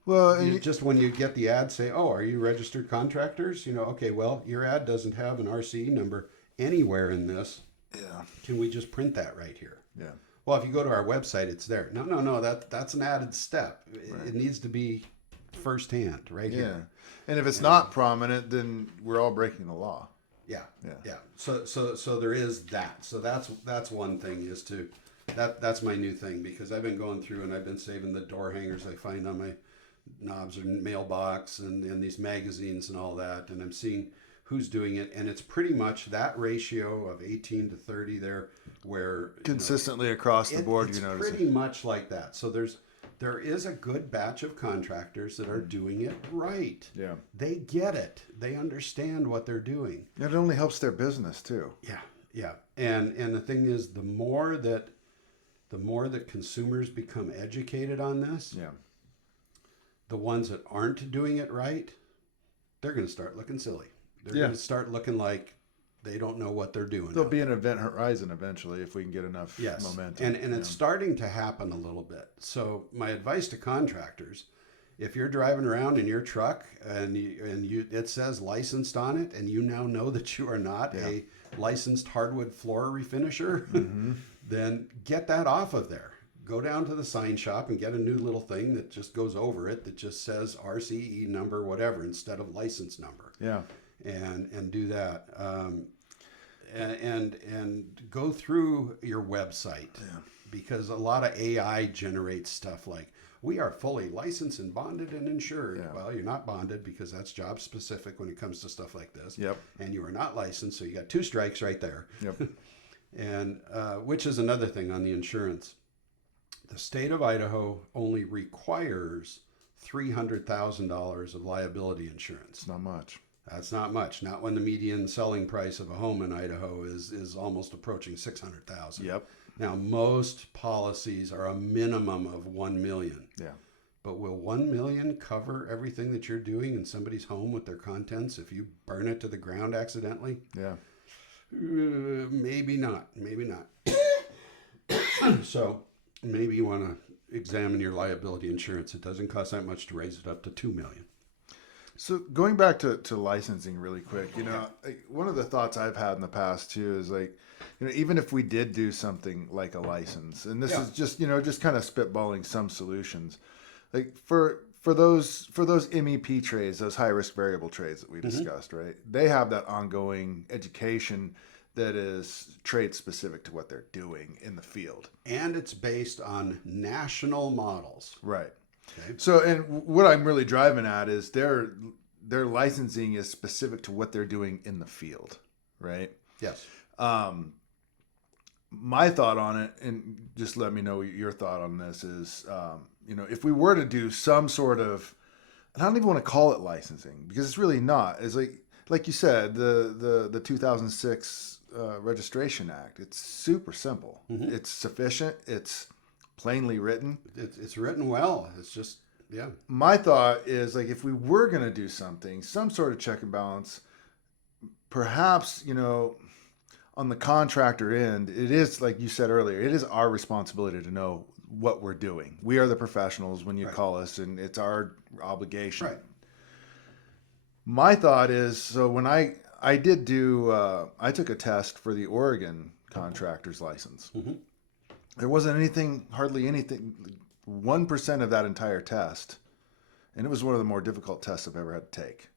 Well, Just when you get the ad, say, oh, are you registered contractors? Okay, well, your ad doesn't have an RCE number anywhere in this. Yeah. Can we just print that right here? Yeah. Well, if you go to our website, it's there. No, that's an added step. It needs to be firsthand right here. And if it's not prominent, then we're all breaking the law. Yeah. So there is that. So that's one thing, is to that's my new thing, because I've been going through and I've been saving the door hangers I find on my knobs or mailbox and these magazines and all that, and I'm seeing who's doing it, and it's pretty much that ratio of 18 to 30 there, where Consistently across the board, it's you notice pretty much like that. So there is a good batch of contractors that are doing it right. Yeah. They get it. They understand what they're doing. It only helps their business too. Yeah. And the thing is, the more that consumers become educated on this, Yeah. the ones that aren't doing it right, they're going to start looking silly. They're Yeah. going to start looking like they don't know what they're doing. There'll be an event horizon eventually if we can get enough Yes, momentum. and it's starting to happen a little bit. So my advice to contractors: if you're driving around in your truck and it says licensed on it, and you now know that you are not a licensed hardwood floor refinisher, then get that off of there. Go down to the sign shop and get a new little thing that just goes over it that just says RCE number whatever instead of license number. Yeah. And do that. And go through your website, because a lot of AI generates stuff like, we are fully licensed and bonded and insured. Yeah. Well, you're not bonded, because that's job specific when it comes to stuff like this. Yep. And you are not licensed, so you got 2 strikes right there. Yep. And which is another thing on the insurance. The state of Idaho only requires $300,000 of liability insurance. It's not much. That's not much. Not when the median selling price of a home in Idaho is almost approaching $600,000. Yep. Now, most policies are a minimum of $1 million. Yeah. But will $1 million cover everything that you're doing in somebody's home with their contents if you burn it to the ground accidentally? Yeah. Maybe not. Maybe not. So maybe you want to examine your liability insurance. It doesn't cost that much to raise it up to $2 million. So going back to licensing really quick, like, one of the thoughts I've had in the past too is like, even if we did do something like a license, and this is just, just kind of spitballing some solutions, like for those MEP trades, those high risk variable trades that we discussed, right? They have that ongoing education that is trade specific to what they're doing in the field. And it's based on national models. Right. Okay. So, and what I'm really driving at is their licensing is specific to what they're doing in the field, right? Yes. My thought on it, and just let me know your thought on this, is, if we were to do some sort of, and I don't even want to call it licensing because it's really not. It's like you said, the 2006 Registration Act. It's super simple. Mm-hmm. It's sufficient. It's plainly written. It's written well. It's just, yeah. My thought is, like, if we were going to do something, some sort of check and balance, perhaps, on the contractor end, it is, like you said earlier, it is our responsibility to know what we're doing. We are the professionals when you call us, and it's our obligation. Right. My thought is, so when I did do, I took a test for the Oregon contractor's license. Mm-hmm. There wasn't hardly anything, 1% of that entire test. And it was one of the more difficult tests I've ever had to take.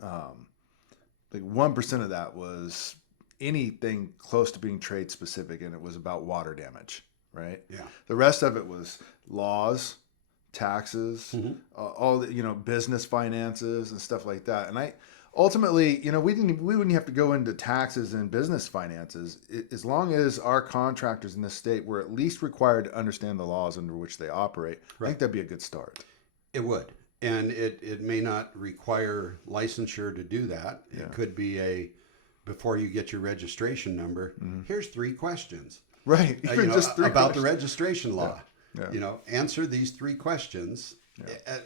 Like 1% of that was anything close to being trade specific, and it was about water damage, right? Yeah. The rest of it was laws, taxes, all the, business finances and stuff like that. And ultimately, we wouldn't have to go into taxes and business finances as long as our contractors in this state were at least required to understand the laws under which they operate. Right. I think that'd be a good start. It would. And it may not require licensure to do that. Yeah. It could be before you get your registration number, here's 3 questions. Right. Even just 3 about the registration law. Yeah. Answer these 3 questions. Yeah.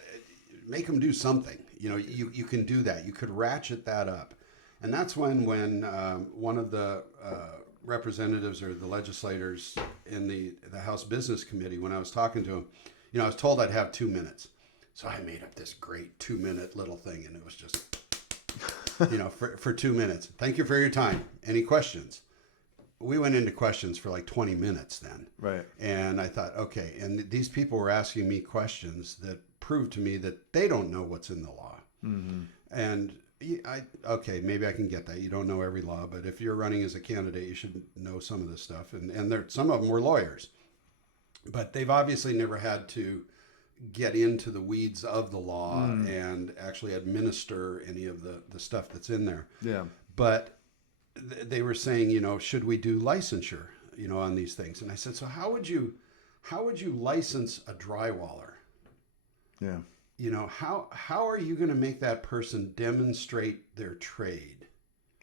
Make them do something. You can do that. You could ratchet that up. And that's when one of the representatives or the legislators in the House Business Committee, when I was talking to him, I was told I'd have 2 minutes. So I made up this great 2-minute little thing, and it was just, for 2 minutes. Thank you for your time. Any questions? We went into questions for like 20 minutes then. Right. And I thought, okay, and these people were asking me questions that proved to me that they don't know what's in the law. Mm-hmm. And okay, maybe I can get that. You don't know every law, but if you're running as a candidate, you should know some of this stuff. And some of them were lawyers, but they've obviously never had to get into the weeds of the law and actually administer any of the stuff that's in there. Yeah. But they were saying, should we do licensure, on these things? And I said, so how would you license a drywaller? Yeah. How are you going to make that person demonstrate their trade?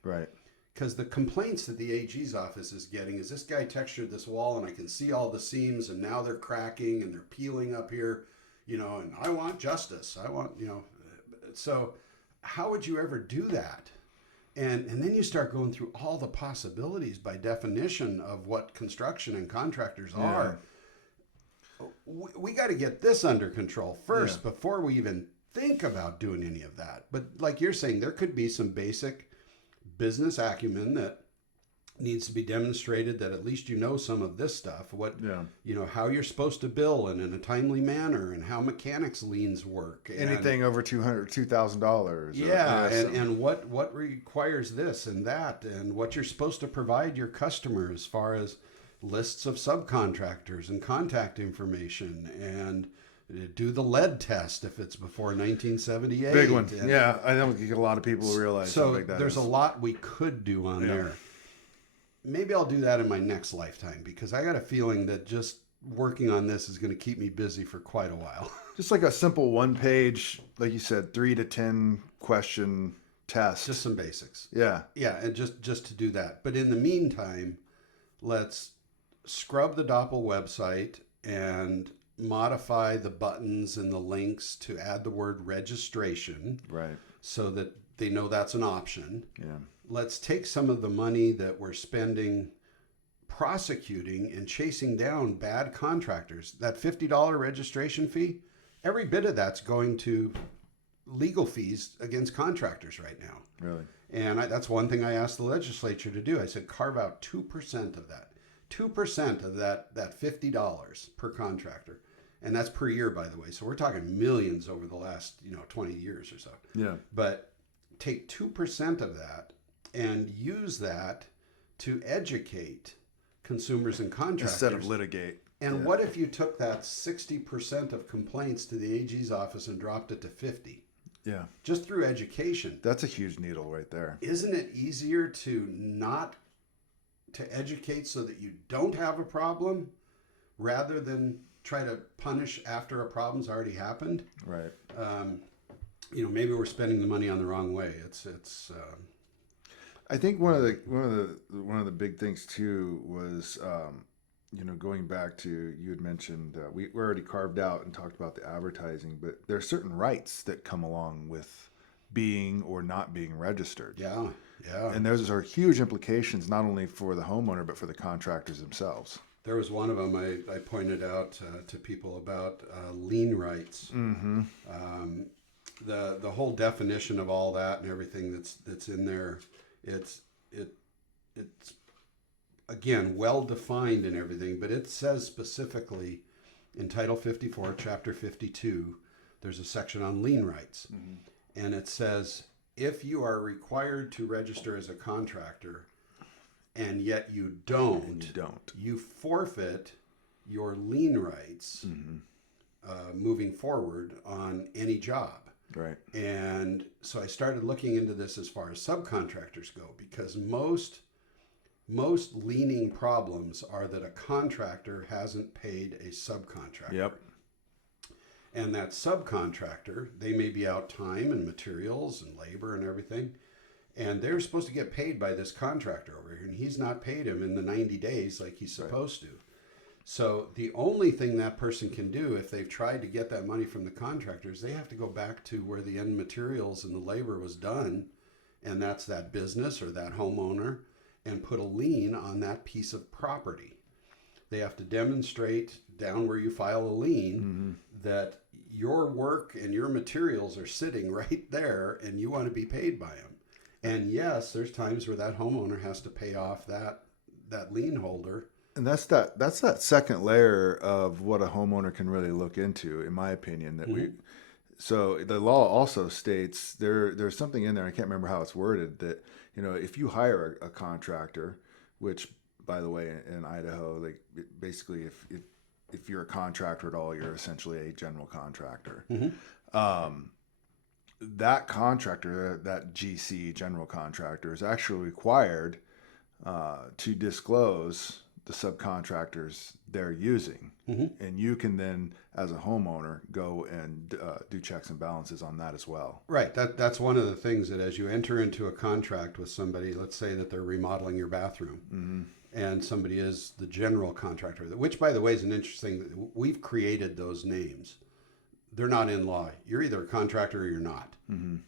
Right. Because the complaints that the AG's office is getting is this guy textured this wall and I can see all the seams and now they're cracking and they're peeling up here, and I want justice. I want, so how would you ever do that? And then you start going through all the possibilities by definition of what construction and contractors are. We got to get this under control first before we even think about doing any of that. But like you're saying, there could be some basic business acumen that needs to be demonstrated, that at least some of this stuff, how you're supposed to bill and in a timely manner and how mechanics liens work. Anything over $2,000. Yeah. And what requires this and that and what you're supposed to provide your customer as far as lists of subcontractors and contact information and do the lead test if it's before 1978. Big one. I don't think a lot of people realize so how big that there's is. a lot we could do on there. Maybe I'll do that in my next lifetime because I got a feeling that just working on this is going to keep me busy for quite a while. Just like a simple 1-page, like you said, 3 to 10 question test. Just some basics. Yeah. And just to do that. But in the meantime, let's scrub the Doppel website and modify the buttons and the links to add the word registration. Right. So that they know that's an option. Yeah. Let's take some of the money that we're spending prosecuting and chasing down bad contractors. That $50 registration fee, every bit of that's going to legal fees against contractors right now. Really? And that's one thing I asked the legislature to do. I said, carve out 2% of that. 2% of that $50 per contractor. And that's per year, by the way. So we're talking millions over the last, 20 years or so. Yeah. But take 2% of that and use that to educate consumers and contractors. Instead of litigate. And what if you took that 60% of complaints to the AG's office and dropped it to 50? Yeah. Just through education. That's a huge needle right there. Isn't it easier to educate so that you don't have a problem rather than try to punish after a problem's already happened? Right. Maybe we're spending the money on the wrong way. It's I think one of the big things too was going back to, you had mentioned we already carved out and talked about the advertising, but there are certain rights that come along with being or not being registered. Yeah. And those are huge implications not only for the homeowner but for the contractors themselves. There was one of them I pointed out to people about lien rights. Mm-hmm. The whole definition of all that and everything that's in there, it's again well defined and everything, but it says specifically in Title 54, Chapter 52, there's a section on lien rights, and it says if you are required to register as a contractor and yet you don't, you forfeit your lien rights moving forward on any job. Right. And so I started looking into this as far as subcontractors go, because most liening problems are that a contractor hasn't paid a subcontractor. Yep. And that subcontractor, they may be out time and materials and labor and everything, and they're supposed to get paid by this contractor over here, and he's not paid him in the 90 days like he's supposed to. So the only thing that person can do if they've tried to get that money from the contractors, they have to go back to where the end materials and the labor was done, and that's that business or that homeowner, and put a lien on that piece of property. They have to demonstrate down where you file a lien that your work and your materials are sitting right there and you want to be paid by them. And yes, there's times where that homeowner has to pay off that lien holder. And that's that second layer of what a homeowner can really look into, in my opinion. That so the law also states there's something in there, I can't remember how it's worded, that if you hire a contractor, which by the way in Idaho, like basically if if you're a contractor at all, you're essentially a general contractor. That contractor, that GC, general contractor, is actually required to disclose the subcontractors they're using. And you can then, as a homeowner, go and do checks and balances on that as well. Right. That's one of the things that as you enter into a contract with somebody, let's say that they're remodeling your bathroom, and somebody is the general contractor, which, by the way, is an interesting, we've created those names. They're not in law. You're either a contractor or you're not.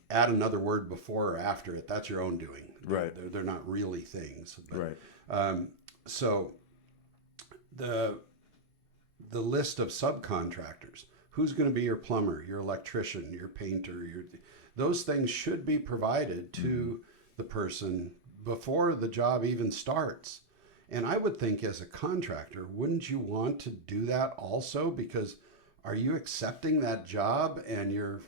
Add another word before or after it. That's your own doing. Right. They're not really things. But, Right. So the list of subcontractors, who's going to be your plumber, your electrician, your painter, those things should be provided to the person before the job even starts. And I would think as a contractor, wouldn't you want to do that also? Because are you accepting that job and you're,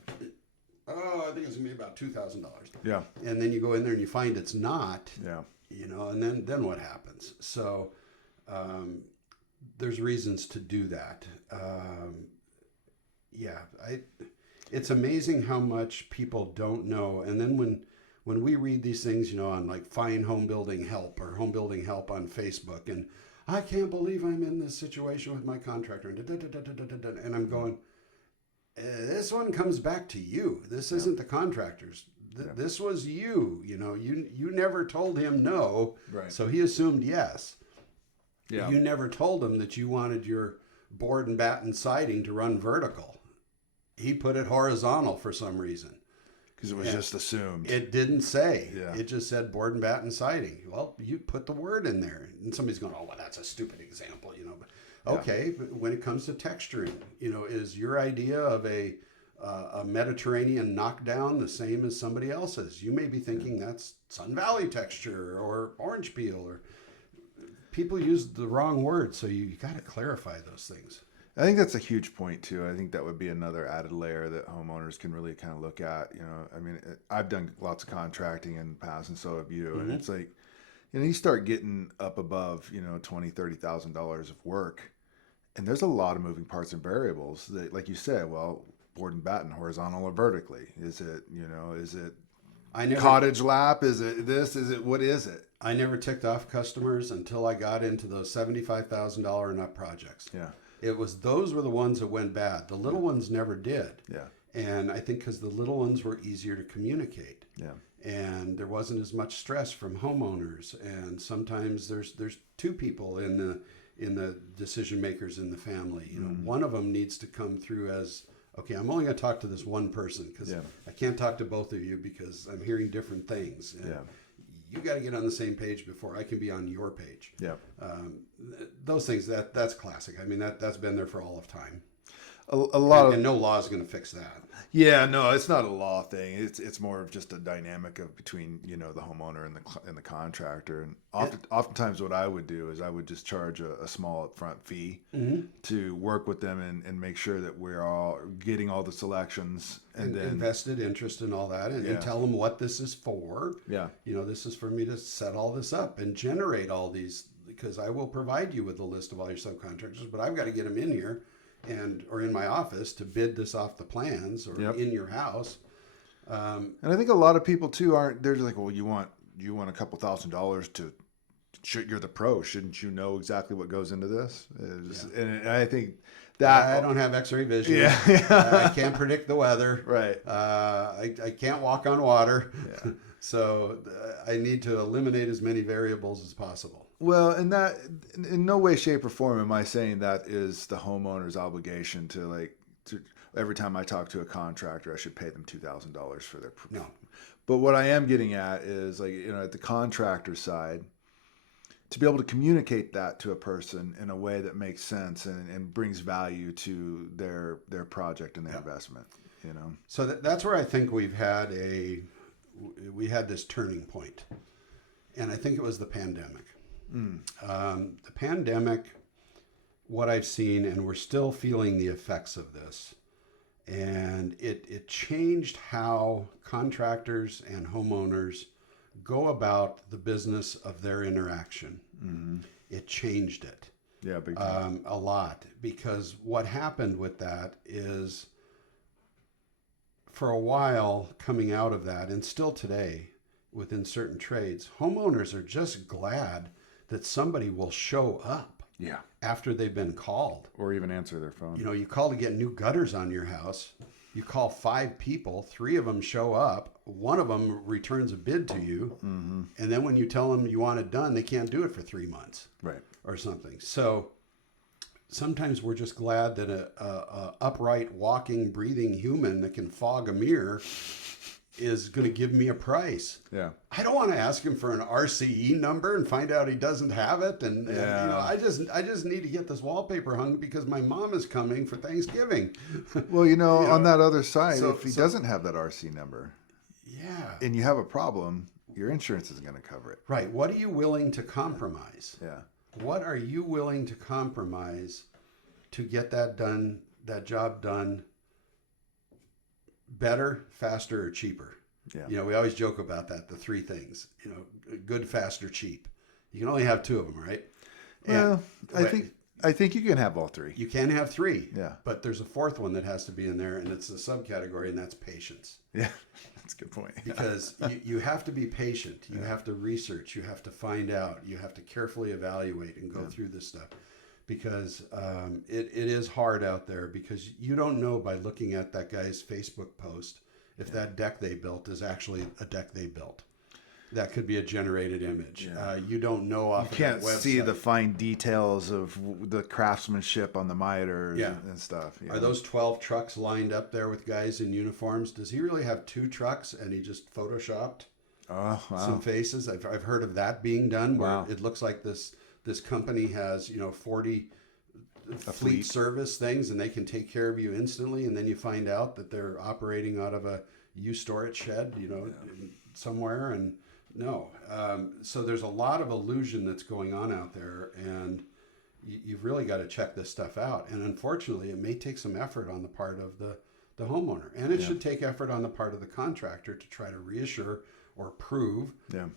I think it's gonna be about $2,000. Yeah. And then you go in there and you find it's not. Yeah. And then what happens? So there's reasons to do that. It's amazing how much people don't know. And then when we read these things, on like Find Home Building Help or Home Building Help on Facebook, and I can't believe I'm in this situation with my contractor, and I'm going, this one comes back to you. This isn't the contractors. This was you. You never told him no, Right. so he assumed yes. Yeah. You never told him that you wanted your board and batten siding to run vertical. He put it horizontal for some reason. Because it was just assumed. It didn't say. Yeah. It just said board and batten siding. Well, you put the word in there. And somebody's going, oh, well, that's a stupid example, But, okay, but when it comes to texturing, is your idea of a Mediterranean knockdown the same as somebody else's? You may be thinking that's Sun Valley texture or orange peel, or people use the wrong word. So you got to clarify those things. I think that's a huge point too. I think that would be another added layer that homeowners can really kind of look at. I've done lots of contracting in the past, and so have you. And it's like, you start getting up above, $20,000, $30,000 of work, and there's a lot of moving parts and variables that, like you said, well, board and batten, horizontal or vertically. Is it, cottage lap? Is it this? Is it, what is it? I never ticked off customers until I got into those $75,000 and up projects. Yeah. Those were the ones that went bad. The little ones never did. Yeah. And I think because the little ones were easier to communicate. Yeah. And there wasn't as much stress from homeowners. And sometimes there's two people in the decision makers in the family. One of them needs to come through as, okay, I'm only going to talk to this one person because I can't talk to both of you because I'm hearing different things. And you got to get on the same page before I can be on your page. Yeah. Those things, that's classic. I mean, that's been there for all of time. A lot and no law is going to fix that. Yeah, no, it's not a law thing. It's more of just a dynamic of between the homeowner and the contractor. And oftentimes, what I would do is I would just charge a small upfront fee to work with them and make sure that we're all getting all the selections and then invested interest in all that, and tell them what this is for. Yeah, this is for me to set all this up and generate all these, because I will provide you with a list of all your subcontractors, but I've got to get them in here. Or in my office to bid this off the plans, or in your house. And I think a lot of people too they're just like, well, you want a couple $1,000s to, you're the pro. Shouldn't you know exactly what goes into this? And I think that I don't have X-ray vision. Yeah. I can't predict the weather. Right. I can't walk on water. Yeah. So I need to eliminate as many variables as possible. Well, and that in no way, shape, or form am I saying that is the homeowner's obligation to every time I talk to a contractor, I should pay them $2,000 for their. No. But what I am getting at is at the contractor side, to be able to communicate that to a person in a way that makes sense and brings value to their project and their investment. So that's where I think we had this turning point, and I think it was the pandemic. The pandemic, what I've seen, and we're still feeling the effects of this, and it changed how contractors and homeowners go about the business of their interaction. It changed it. Yeah, big time. A lot, because what happened with that is, for a while coming out of that, and still today within certain trades, homeowners are just glad that somebody will show up Yeah. after they've been called. Or even answer their phone. You know, you call to get new gutters on your house. You call 5 people, 3 of them show up, 1 of them returns a bid to you, and then when you tell them you want it done, they can't do it for 3 months, Right. or something. So sometimes we're just glad that a upright, walking, breathing human that can fog a mirror is going to give me a price. Yeah. I don't want to ask him for an RCE number and find out he doesn't have it. And you know, I just need to get this wallpaper hung because my mom is coming for Thanksgiving. Well, you know, You on know, that other side, so- if he so- doesn't have that RC number Yeah. and you have a problem, your insurance isn't going to cover it. Right. What are you willing to compromise? Yeah. What are you willing to compromise to get that done, that job done better, faster, or cheaper? Yeah. You know, we always joke about that, the 3 things, you know, good, fast, or cheap. You can only have 2 of them, right? Well, And- I think you can have all 3. You can have 3. Yeah. But there's a 4th one that has to be in there, and it's a subcategory, and that's patience. Yeah. That's a good point. Because you have to be patient. You have to research. You have to find out. You have to carefully evaluate and go through this stuff. Because it is hard out there, because you don't know by looking at that guy's Facebook post if that deck they built is actually a deck they built. That could be a generated image. Yeah. You don't know off You can't of that website. see the fine details of the craftsmanship on the miters Yeah. and stuff. you Are know? those 12 trucks lined up there with guys in uniforms? Does he really have 2 trucks and he just photoshopped Oh, wow. some faces? I've heard of that being done, where Wow. it looks like this company has, you know, 40 fleet fleet. service things, and they can take care of you instantly, and then you find out that they're operating out of a storage shed, you know, somewhere. And no, so there's a lot of illusion that's going on out there, and you've really got to check this stuff out. And unfortunately, it may take some effort on the part of the homeowner, and it should take effort on the part of the contractor to try to reassure or prove. Yeah.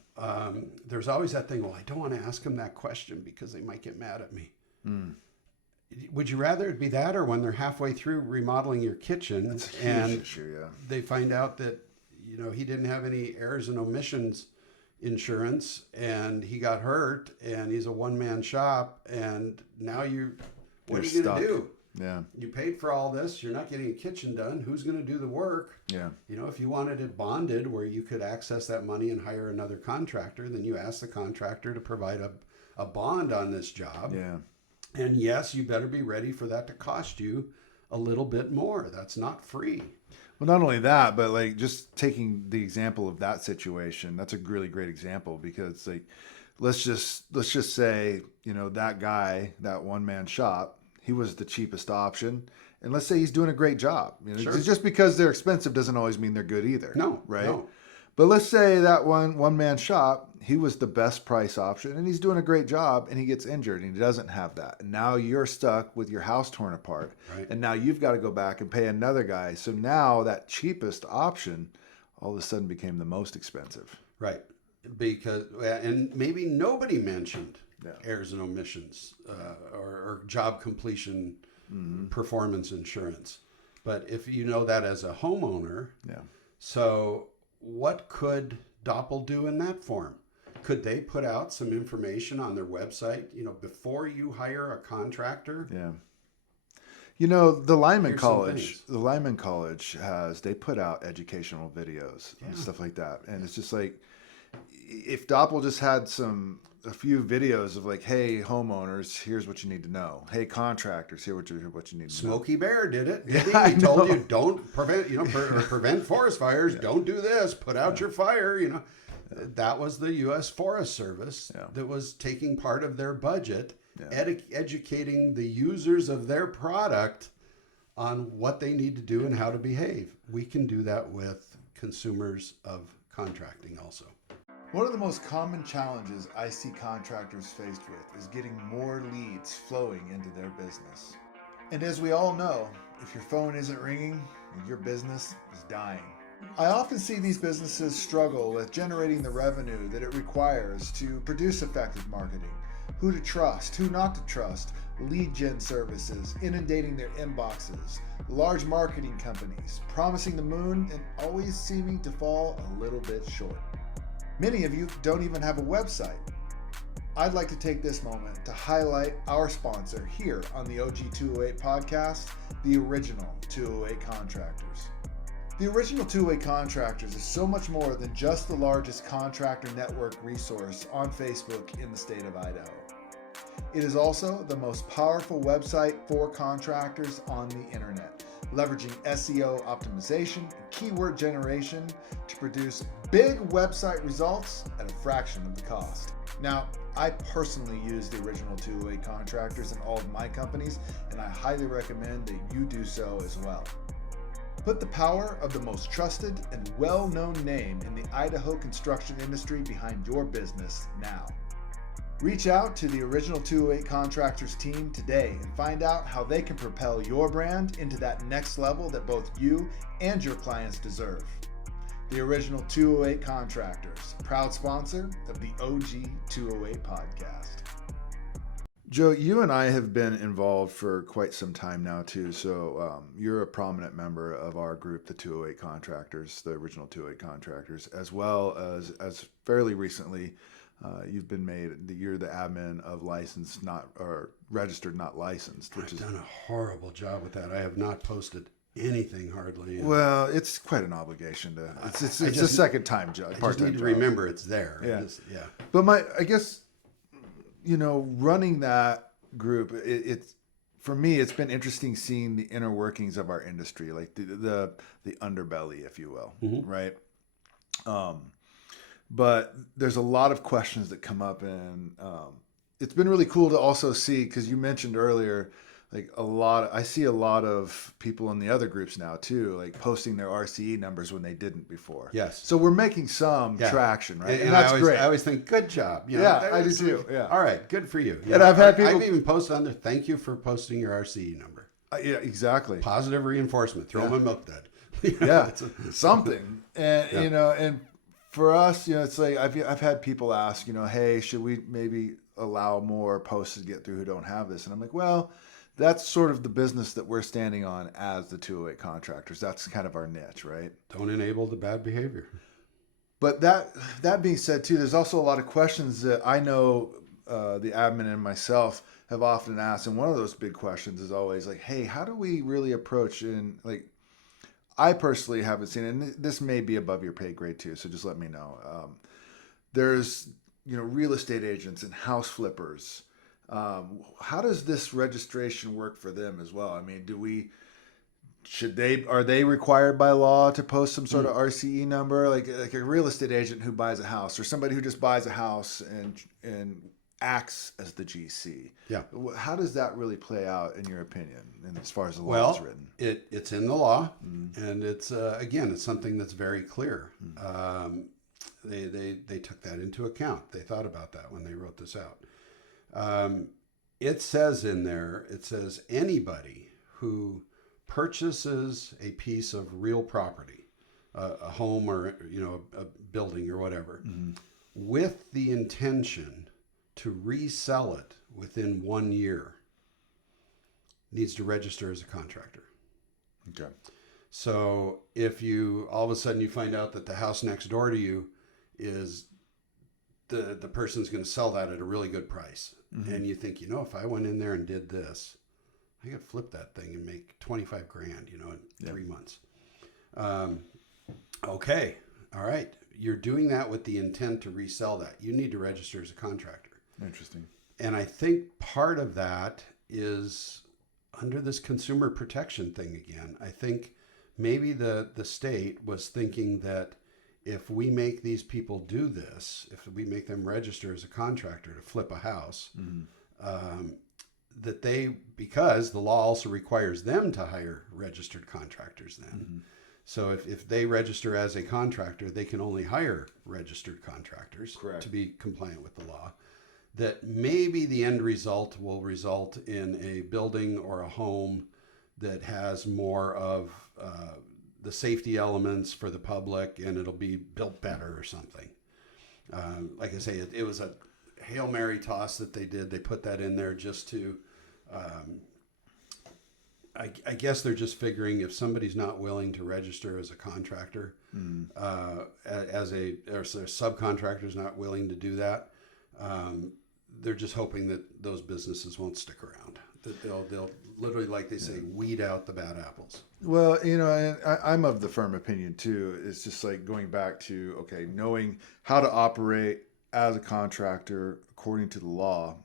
There's always that thing, well, I don't want to ask them that question because they might get mad at me. Would you rather it be that, or when they're halfway through remodeling your kitchen It's a huge and issue, yeah. they find out that, you know, he didn't have any errors and omissions insurance, and he got hurt, and he's a one-man shop, and now what are You're you going stuck. to do? Yeah. You paid for all this. You're not getting a kitchen done. Who's going to do the work? Yeah. You know, if you wanted it bonded where you could access that money and hire another contractor, then you ask the contractor to provide a bond on this job. Yeah. And yes, you better be ready for that to cost you a little bit more. That's not free. Well, not only that, but like just taking the example of that situation, that's a really great example, because like let's just say, you know, that guy, that one-man shop, he was the cheapest option. And let's say he's doing a great job. You know, Sure. just because they're expensive doesn't always mean they're good either. No, Right? no. But let's say that one-man shop, he was the best price option and he's doing a great job, and he gets injured and he doesn't have that. And now you're stuck with your house torn apart. Right. And now you've got to go back and pay another guy. So now that cheapest option all of a sudden became the most expensive. Right. Because, and maybe nobody mentioned Yeah. errors and omissions or job completion performance insurance. But if you know that as a homeowner, Yeah. so what could Doppel do in that form? Could they put out some information on their website, you know, before you hire a contractor? Yeah. You know, the Lyman Here's some College they put out educational videos and Yeah. stuff like that. And it's just like, if Doppel just had a few videos of like, hey, homeowners, here's what you need to know. Hey, contractors, here's what you need to know. Smokey Bear did it. Yeah, He I told know. you don't prevent, you know, prevent forest fires. Don't do this. Put out your fire. You know, that was the U.S. Forest Service that was taking part of their budget, educating the users of their product on what they need to do and how to behave. We can do that with consumers of contracting also. One of the most common challenges I see contractors faced with is getting more leads flowing into their business. And as we all know, if your phone isn't ringing, your business is dying. I often see these businesses struggle with generating the revenue that it requires to produce effective marketing, who to trust, who not to trust, lead gen services inundating their inboxes, large marketing companies promising the moon and always seeming to fall a little bit short. Many of you don't even have a website. I'd like to take this moment to highlight our sponsor here on the OG 208 podcast, the original 208 Contractors. The original 208 Contractors is so much more than just the largest contractor network resource on Facebook in the state of Idaho. It is also the most powerful website for contractors on the internet, leveraging SEO optimization and keyword generation to produce big website results at a fraction of the cost. Now, I personally use the original 208 Contractors in all of my companies, and I highly recommend that you do so as well. Put the power of the most trusted and well-known name in the Idaho construction industry behind your business now. Reach out to the original 208 Contractors team today and find out how they can propel your brand into that next level that both you and your clients deserve. The original 208 Contractors, proud sponsor of the OG 208 podcast. Joe, you and I have been involved for quite some time now too. So you're a prominent member of our group, the 208 Contractors, the original 208 Contractors, as well as fairly recently, you've been made. You're the admin of licensed, not or registered, not licensed. I've done a horrible job with that. I have not posted anything hardly. Well, it's quite an obligation to. It's a second time job. I just need to remember it's there. Yeah. But I guess, running that group, it's for me, it's been interesting seeing the inner workings of our industry, like the underbelly, if you will, right? But there's a lot of questions that come up, and it's been really cool to also see, because you mentioned earlier, like I see a lot of people in the other groups now too, like posting their RCE numbers when they didn't before. Yes. So we're making some traction, right? And that's great. I always think, good job. I do too. Yeah. All right, good for you. And I've had people. I've even posted on there, thank you for posting your RCE number. Yeah, exactly. Positive reinforcement. Throw them a milk dud. Yeah, something. And and for us, it's like I've had people ask, hey, should we maybe allow more posts to get through who don't have this? And I'm like, well, that's sort of the business that we're standing on as the 208 Contractors. That's kind of our niche, right? Don't enable the bad behavior. But that being said, too, there's also a lot of questions that I know the admin and myself have often asked. And one of those big questions is always like, hey, how do we really approach, and like, I personally haven't seen it, and this may be above your pay grade too, so just let me know. There's, real estate agents and house flippers. How does this registration work for them as well? I mean, are they required by law to post some sort of RCE number, like a real estate agent who buys a house, or somebody who just buys a house and acts as the GC? Yeah. How does that really play out in your opinion, and as far as the law is written? It's in the law, and it's again, it's something that's very clear. They took that into account. They thought about that when they wrote this out. It says in there, anybody who purchases a piece of real property, a home or a building or whatever, with the intention to resell it within 1 year, needs to register as a contractor. Okay. So if you all of a sudden you find out that the house next door to you is the person's going to sell that at a really good price, and you think, if I went in there and did this, I could flip that thing and make $25,000, in 3 months. Okay, all right. You're doing that with the intent to resell that. You need to register as a contractor. Interesting. And I think part of that is under this consumer protection thing again. I think maybe the state was thinking that if we make these people do this, if we make them register as a contractor to flip a house, because the law also requires them to hire registered contractors then. So if they register as a contractor, they can only hire registered contractors to be compliant with the law. That maybe the end result will result in a building or a home that has more of the safety elements for the public, and it'll be built better or something. Like I say, it was a Hail Mary toss that they did. They put that in there just to, I guess they're just figuring if somebody's not willing to register as a contractor, or their subcontractor's not willing to do that, they're just hoping that those businesses won't stick around. That they'll literally, like they say, weed out the bad apples. Well, you know, and I'm of the firm opinion too. It's just like going back to, okay, knowing how to operate as a contractor according to the law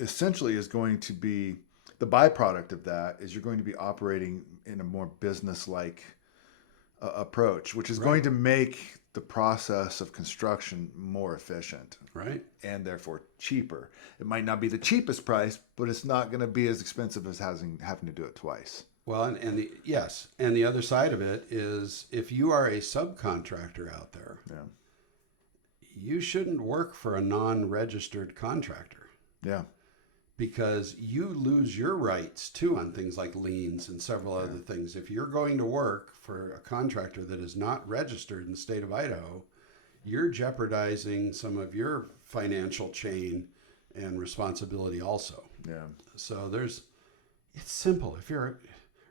essentially is going to be the byproduct of that is you're going to be operating in a more business-like approach, which is going to make the process of construction more efficient, right? And therefore cheaper. It might not be the cheapest price, but it's not going to be as expensive as having to do it twice. Well, and the other side of it is if you are a subcontractor out there, you shouldn't work for a non-registered contractor. Yeah. Because you lose your rights too on things like liens and several other things. If you're going to work for a contractor that is not registered in the state of Idaho, you're jeopardizing some of your financial chain and responsibility also. Yeah. So it's simple.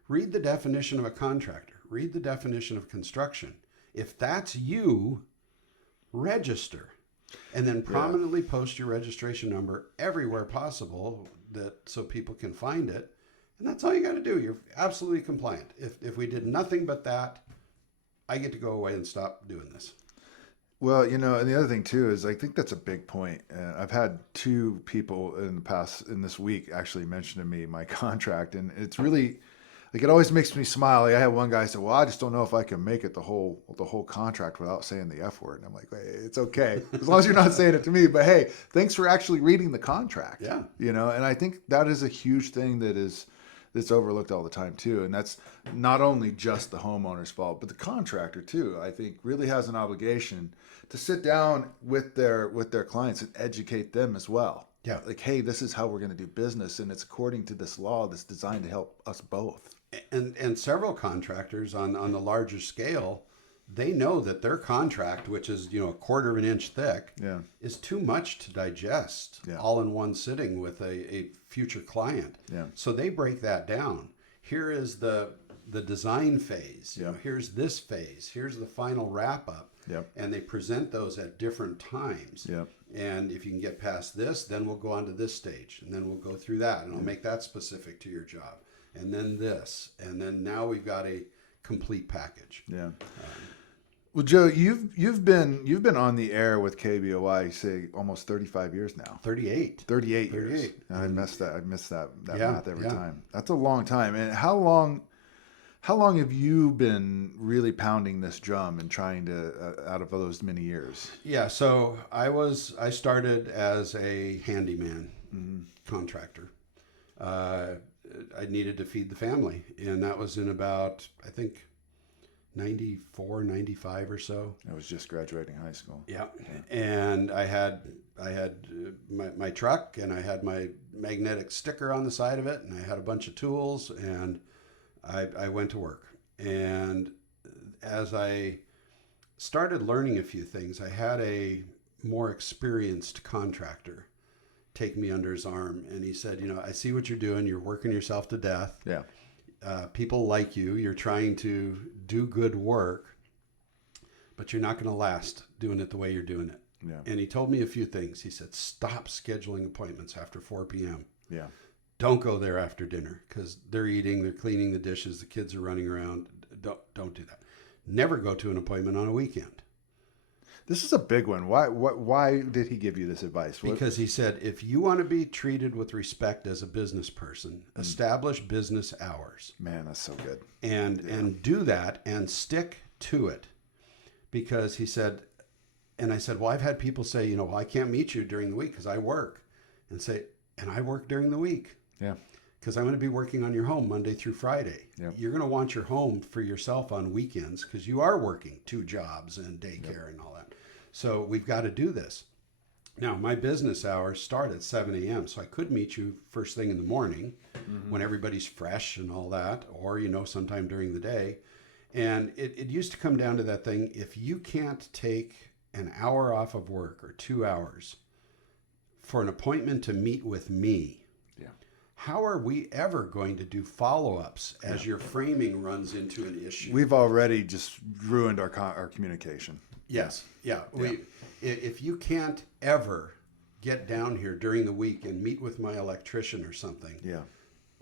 Read the definition of a contractor, read the definition of construction. If that's you, register. And then prominently post your registration number everywhere possible so people can find it. And that's all you got to do. You're absolutely compliant. If we did nothing but that, I get to go away and stop doing this. Well, you know, and the other thing too is I think that's a big point. I've had 2 people in this week actually mention to me my contract, and it's really like it always makes me smile. Like I had one guy say, "Well, I just don't know if I can make it the whole contract without saying the F word." And I'm like, hey, "It's okay as long as you're not saying it to me." But hey, thanks for actually reading the contract. Yeah, you know, and I think that is a huge thing that's overlooked all the time too, and that's not only just the homeowner's fault, but the contractor too. I think really has an obligation to sit down with their clients and educate them as well. Yeah, like, hey, this is how we're going to do business, and it's according to this law that's designed to help us both. And several contractors on the larger scale, they know that their contract, which is, you know, 1/4 of an inch thick, is too much to digest all in one sitting with a future client. Yeah. So they break that down. Here is the design phase. You know, here's this phase. Here's the final wrap up. Yep. And they present those at different times. Yep. And if you can get past this, then we'll go on to this stage, and then we'll go through that, and I'll make that specific to your job. And then this, and then now we've got a complete package. Yeah. Well, Joe, you've been on the air with KBOI, say almost 35 years now. 38 years. I missed that math every time. That's a long time. And how long have you been really pounding this drum and trying to out of those many years? Yeah. So I started as a handyman contractor. I needed to feed the family, and that was in about, I think, 94, 95 or so. I was just graduating high school. Yeah. And I had my truck, and I had my magnetic sticker on the side of it, and I had a bunch of tools, and I went to work. And as I started learning a few things, I had a more experienced contractor take me under his arm, and he said, "You know, I see what you're doing. You're working yourself to death. Yeah. People like you. You're trying to do good work, but you're not going to last doing it the way you're doing it." Yeah. And he told me a few things. He said, "Stop scheduling appointments after 4 p.m. Yeah. Don't go there after dinner because they're eating, they're cleaning the dishes, the kids are running around. Don't do that. Never go to an appointment on a weekend." This is a big one. Why did he give you this advice? Because he said, if you want to be treated with respect as a business person, establish business hours. Man, that's so good. And do that and stick to it. Because he said, and I said, well, I've had people say, you know, well, I can't meet you during the week because I work. And say, and I work during the week. Yeah. Because I'm going to be working on your home Monday through Friday. Yep. You're going to want your home for yourself on weekends because you are working 2 jobs and daycare and all that. So we've got to do this. Now, my business hours start at 7 a.m., so I could meet you first thing in the morning when everybody's fresh and all that, or, you know, sometime during the day. And it used to come down to that thing, if you can't take an hour off of work or 2 hours for an appointment to meet with me, Yeah. how are we ever going to do follow-ups as your framing runs into an issue? We've already just ruined our communication. Yes. Yeah. If you can't ever get down here during the week and meet with my electrician or something, Yeah.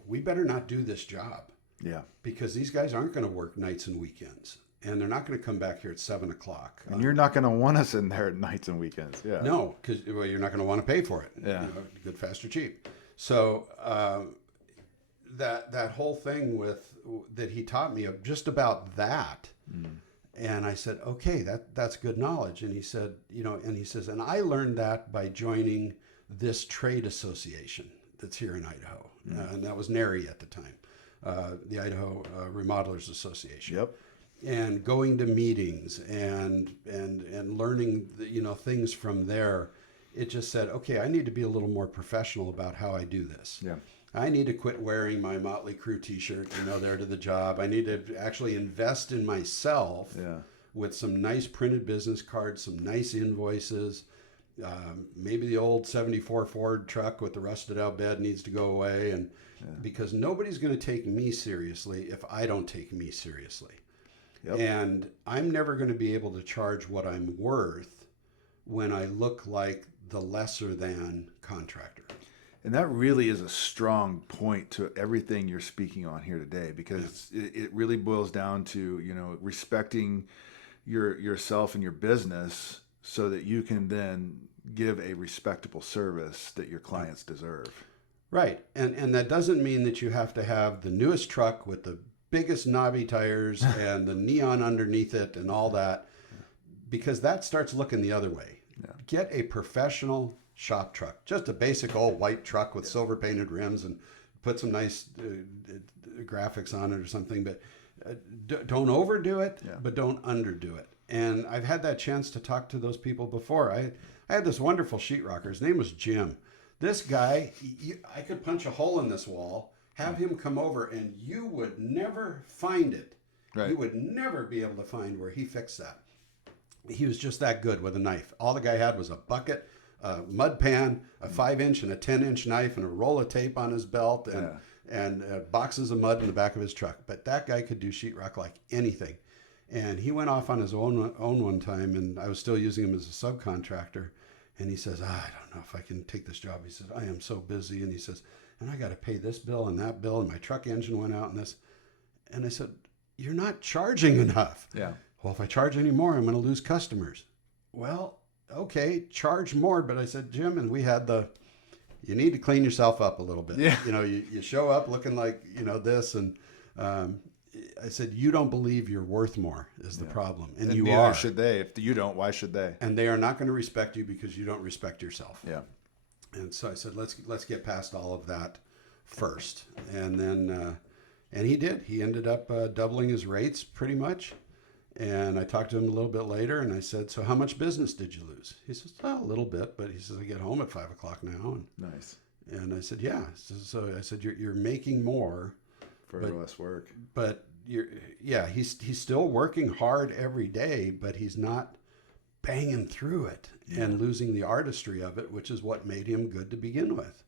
we better not do this job, Yeah. because these guys aren't going to work nights and weekends, and they're not going to come back here at 7:00. And you're not going to want us in there at nights and weekends. Yeah. No, because you're not going to want to pay for it. Yeah. Good, fast, or cheap. So that whole thing that he taught me just about that. And I said, okay, that's good knowledge. And he said, and I learned that by joining this trade association that's here in Idaho. And that was NARI at the time, the Idaho Remodelers Association. Yep. And going to meetings and learning, things from there. It just said, okay, I need to be a little more professional about how I do this. Yeah. I need to quit wearing my Motley Crue t-shirt, there to the job. I need to actually invest in myself with some nice printed business cards, some nice invoices. Maybe the old 74 Ford truck with the rusted out bed needs to go away. And because nobody's going to take me seriously if I don't take me seriously. Yep. And I'm never going to be able to charge what I'm worth when I look like the lesser than contractor. And that really is a strong point to everything you're speaking on here today, because it really boils down to, respecting yourself and your business so that you can then give a respectable service that your clients deserve. Right. And that doesn't mean that you have to have the newest truck with the biggest knobby tires and the neon underneath it and all that, because that starts looking the other way. Yeah. Get a professional shop truck, just a basic old white truck with silver painted rims, and put some nice graphics on it or something, but don't overdo it, but don't underdo it. And I've had that chance to talk to those people before. I had this wonderful sheetrocker. His name was Jim. This guy, I could punch a hole in this wall, have him come over, and you would never find it. Right. You would never be able to find where he fixed that. He was just that good with a knife. All the guy had was a bucket, a mud pan, a 5-inch and a 10-inch knife, and a roll of tape on his belt, and boxes of mud in the back of his truck. But that guy could do sheetrock like anything. And he went off on his own one time, and I was still using him as a subcontractor. And he says, I don't know if I can take this job. He says, I am so busy. And he says, and I got to pay this bill and that bill, and my truck engine went out and this. And I said, you're not charging enough. Yeah. Well, if I charge any more, I'm going to lose customers. Well, okay, charge more. But I said, Jim, and we had you need to clean yourself up a little bit. Yeah. You show up looking like, this. And I said, you don't believe you're worth more is the problem. And you neither are. should they. If you don't, why should they? And they are not going to respect you because you don't respect yourself. Yeah. And so I said, let's get past all of that first. And then, and he did. He ended up doubling his rates pretty much. And I talked to him a little bit later, and I said, so how much business did you lose? He says, a little bit, but he says, I get home at 5 o'clock now. And, Nice. And I said, yeah. So I said, you're making more. For less work. But he's still working hard every day, but he's not banging through it and losing the artistry of it, which is what made him good to begin with.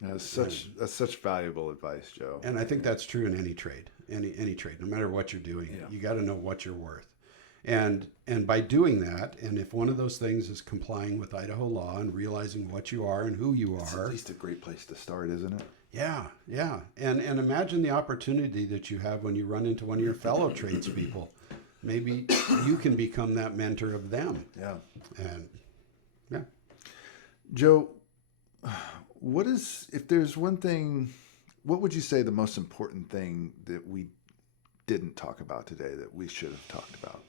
That's such valuable advice, Joe. And I think that's true in any trade, any trade, no matter what you're doing. Yeah. You got to know what you're worth. And by doing that, and if one of those things is complying with Idaho law and realizing what you are and who you It's are. at least a great place to start, isn't it? Yeah. And imagine the opportunity that you have when you run into one of your fellow tradespeople. Maybe you can become that mentor of them. Yeah. And Joe, if there's one thing, what would you say the most important thing that we didn't talk about today that we should have talked about?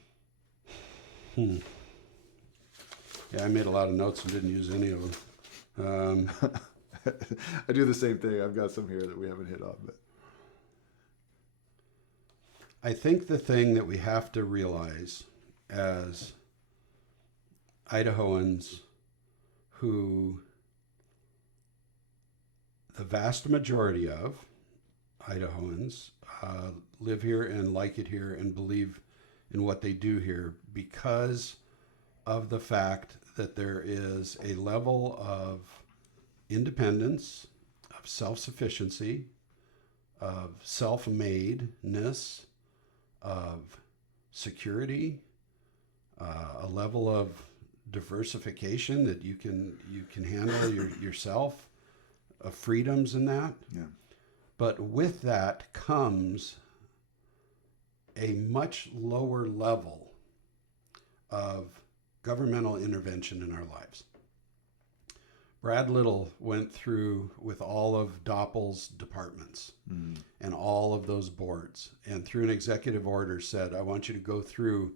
Yeah, I made a lot of notes and didn't use any of them. I do the same thing. I've got some here that we haven't hit on, but I think the thing that we have to realize as Idahoans who the vast majority of Idahoans live here and like it here and believe in what they do here because of the fact that there is a level of independence, of self-sufficiency, of self-madeness, of security, a level of diversification that you can handle yourself, of freedoms in that. Yeah. But with that comes a much lower level of governmental intervention in our lives. Brad Little went through with all of Doppel's departments and all of those boards, and through an executive order said, I want you to go through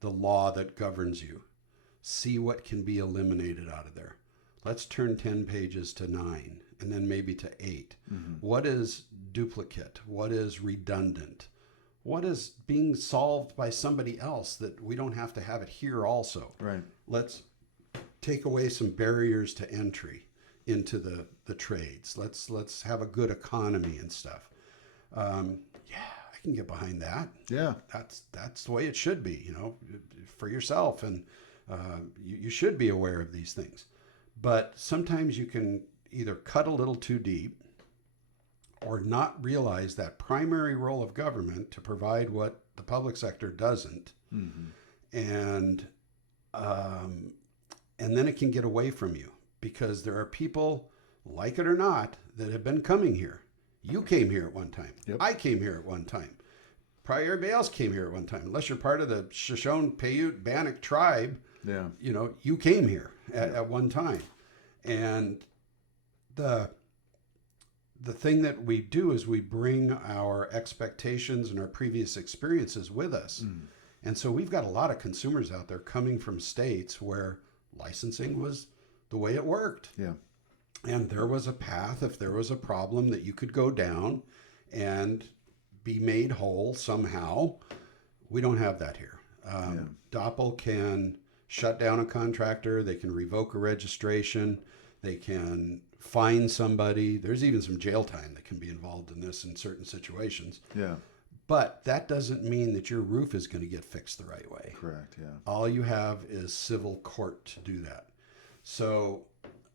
the law that governs you. See what can be eliminated out of there. Let's turn 10 pages to 9 and then maybe to 8. What is duplicate? What is redundant? What is being solved by somebody else that we don't have to have it here also? Right. Let's take away some barriers to entry into the trades. Let's have a good economy and stuff. I can get behind that. Yeah. That's the way it should be, for yourself. And you should be aware of these things. But sometimes you can either cut a little too deep or not realize that primary role of government to provide what the public sector doesn't. And then it can get away from you, because there are people, like it or not, that have been coming here. You came here at one time. Yep. I came here at one time. Probably everybody else came here at one time. Unless you're part of the Shoshone, Paiute, Bannock tribe, Yeah. you came here at one time. And the thing that we do is we bring our expectations and our previous experiences with us. And so we've got a lot of consumers out there coming from states where licensing was the way it worked. Yeah. And there was a path, if there was a problem, that you could go down and be made whole somehow. We don't have that here. Doppel can shut down a contractor. They can revoke a registration. They can fine somebody. There's even some jail time that can be involved in this in certain situations. Yeah. But that doesn't mean that your roof is going to get fixed the right way. Correct. Yeah. All you have is civil court to do that. So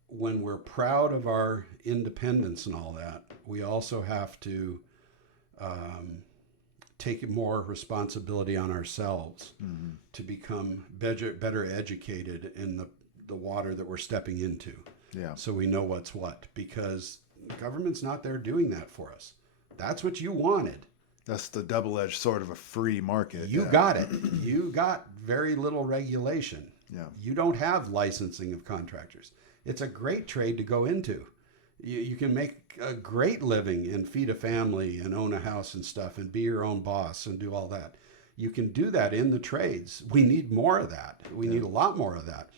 when we're proud of our independence and all that, we also have to take more responsibility on ourselves to become better educated in the water that we're stepping into. Yeah. So we know what's what, because the government's not there doing that for us. That's what you wanted. That's the double-edged sword of a free market. You Yeah. got it. You got very little regulation. Yeah. You don't have licensing of contractors. It's a great trade to go into. You can make a great living and feed a family and own a house and stuff and be your own boss and do all that. You can do that in the trades. We need more of that. We need a lot more of that.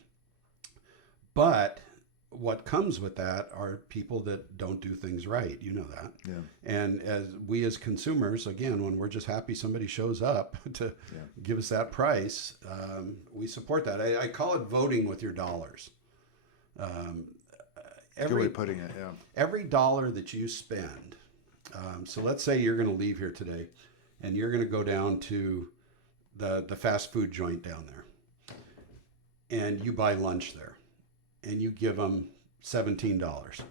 But what comes with that are people that don't do things right. You know that. Yeah. And as consumers, again, when we're just happy somebody shows up to give us that price, we support that. I call it voting with your dollars. Good way of putting it. Yeah. Every dollar that you spend, so let's say you're going to leave here today and you're going to go down to the fast food joint down there and you buy lunch there and you give them $17.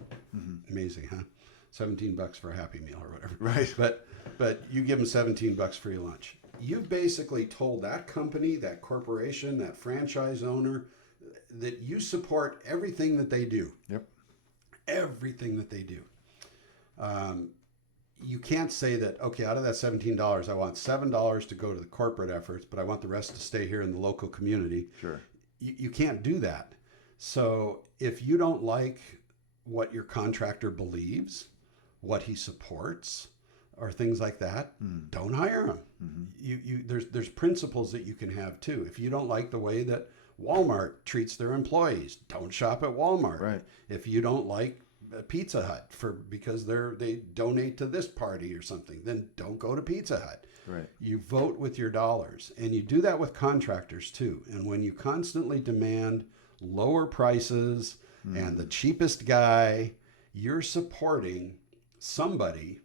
Amazing, huh? $17 for a Happy Meal or whatever. Right. But you give them $17 for your lunch. You basically told that company, that corporation, that franchise owner that you support everything that they do. Yep. Everything that they do. You can't say that, okay, out of that $17, I want $7 to go to the corporate efforts, but I want the rest to stay here in the local community. Sure. You can't do that. So if you don't like what your contractor believes, what he supports, or things like that, don't hire him. There's principles that you can have too. If you don't like the way that Walmart treats their employees, don't shop at Walmart. Right. If you don't like Pizza Hut because they donate to this party or something, then don't go to Pizza Hut. Right. You vote with your dollars, and you do that with contractors too. And when you constantly demand lower prices and the cheapest guy, you're supporting somebody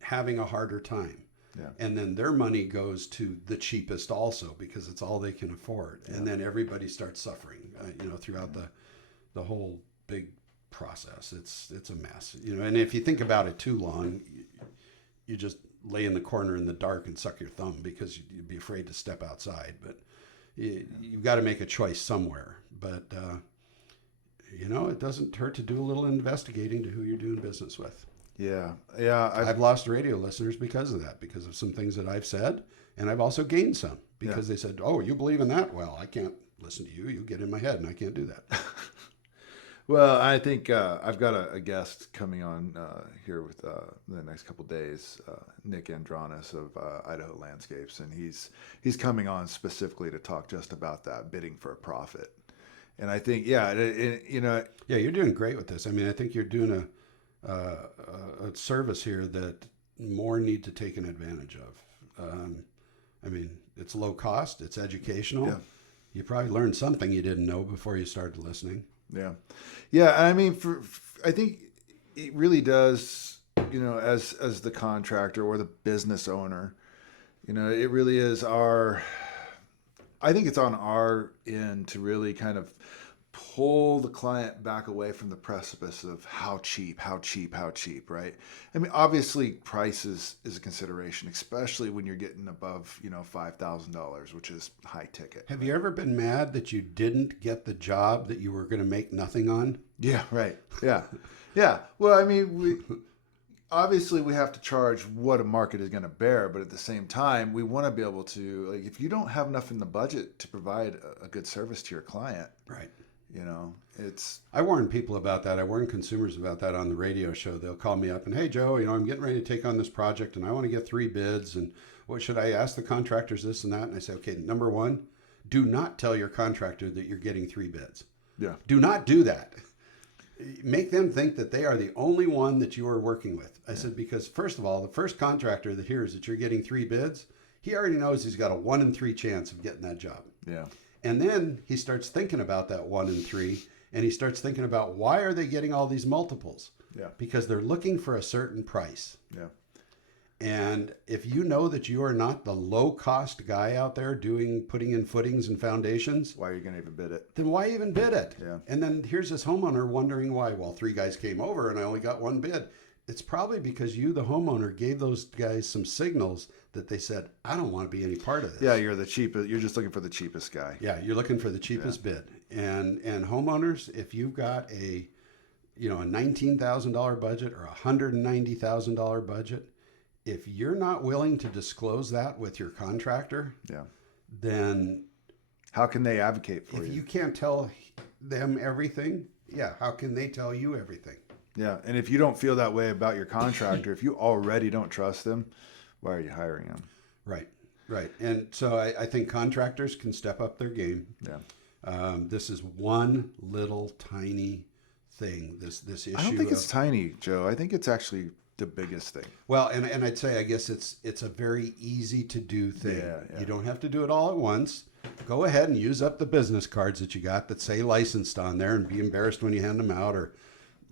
having a harder time. Yeah. And then their money goes to the cheapest also because it's all they can afford. Yeah. And then everybody starts suffering, throughout the whole big process. It's a mess, and if you think about it too long, you just lay in the corner in the dark and suck your thumb because you'd be afraid to step outside. But you've got to make a choice somewhere. But it doesn't hurt to do a little investigating to who you're doing business with. Yeah. I've lost radio listeners because of that, because of some things that I've said, and I've also gained some because they said, "Oh, you believe in that? Well, I can't listen to you. You get in my head, and I can't do that." Well, I think I've got a guest coming on here with the next couple days, Nick Andronis of Idaho Landscapes, and he's coming on specifically to talk just about that, bidding for a profit. And I think, you're doing great with this. I mean, I think you're doing a service here that more need to take an advantage of. I mean, it's low cost, it's educational. Yeah. You probably learned something you didn't know before you started listening. Yeah. I mean, I think it really does, as the contractor or the business owner, it really is I think it's on our end to really kind of pull the client back away from the precipice of how cheap, right? I mean, obviously price is a consideration, especially when you're getting above, $5,000, which is high ticket. Have you ever been mad that you didn't get the job that you were going to make nothing on? Yeah, right. Yeah. Yeah. Well, I mean, obviously we have to charge what a market is going to bear, but at the same time, we want to be able to, like, if you don't have enough in the budget to provide a good service to your client, right? I warn people about that. I warn consumers about that on the radio show. They'll call me up and, "Hey, Joe, I'm getting ready to take on this project and I want to get 3 bids. And what should I ask the contractors, this and that?" And I say, okay, number one, do not tell your contractor that you're getting 3 bids. Yeah. Do not do that. Make them think that they are the only one that you are working with. I said, because first of all, the first contractor that hears that you're getting 3 bids, he already knows he's got a 1 in 3 chance of getting that job. Yeah. And then he starts thinking about that 1 in 3, and he starts thinking about, why are they getting all these multiples? Yeah. Because they're looking for a certain price. Yeah. And if you know that you are not the low cost guy out there putting in footings and foundations, why are you going to even bid it? Then why even bid it? Yeah. And then here's this homeowner wondering why, well, 3 guys came over and I only got 1 bid. It's probably because you, the homeowner, gave those guys some signals that they said, "I don't want to be any part of this." Yeah, you're the cheapest. You're just looking for the cheapest guy. Yeah, you're looking for the cheapest bid. And homeowners, if you've got a $19,000 budget or a $190,000 budget, if you're not willing to disclose that with your contractor, then how can they advocate for you? If you can't tell them everything, how can they tell you everything? Yeah, and if you don't feel that way about your contractor, if you already don't trust them, why are you hiring them? Right. And so I think contractors can step up their game. Yeah. This is one little tiny thing, this issue. I don't think it's tiny, Joe. I think it's actually the biggest thing. Well, and I'd say, I guess it's a very easy to do thing. Yeah. You don't have to do it all at once. Go ahead and use up the business cards that you got that say licensed on there, and be embarrassed when you hand them out, or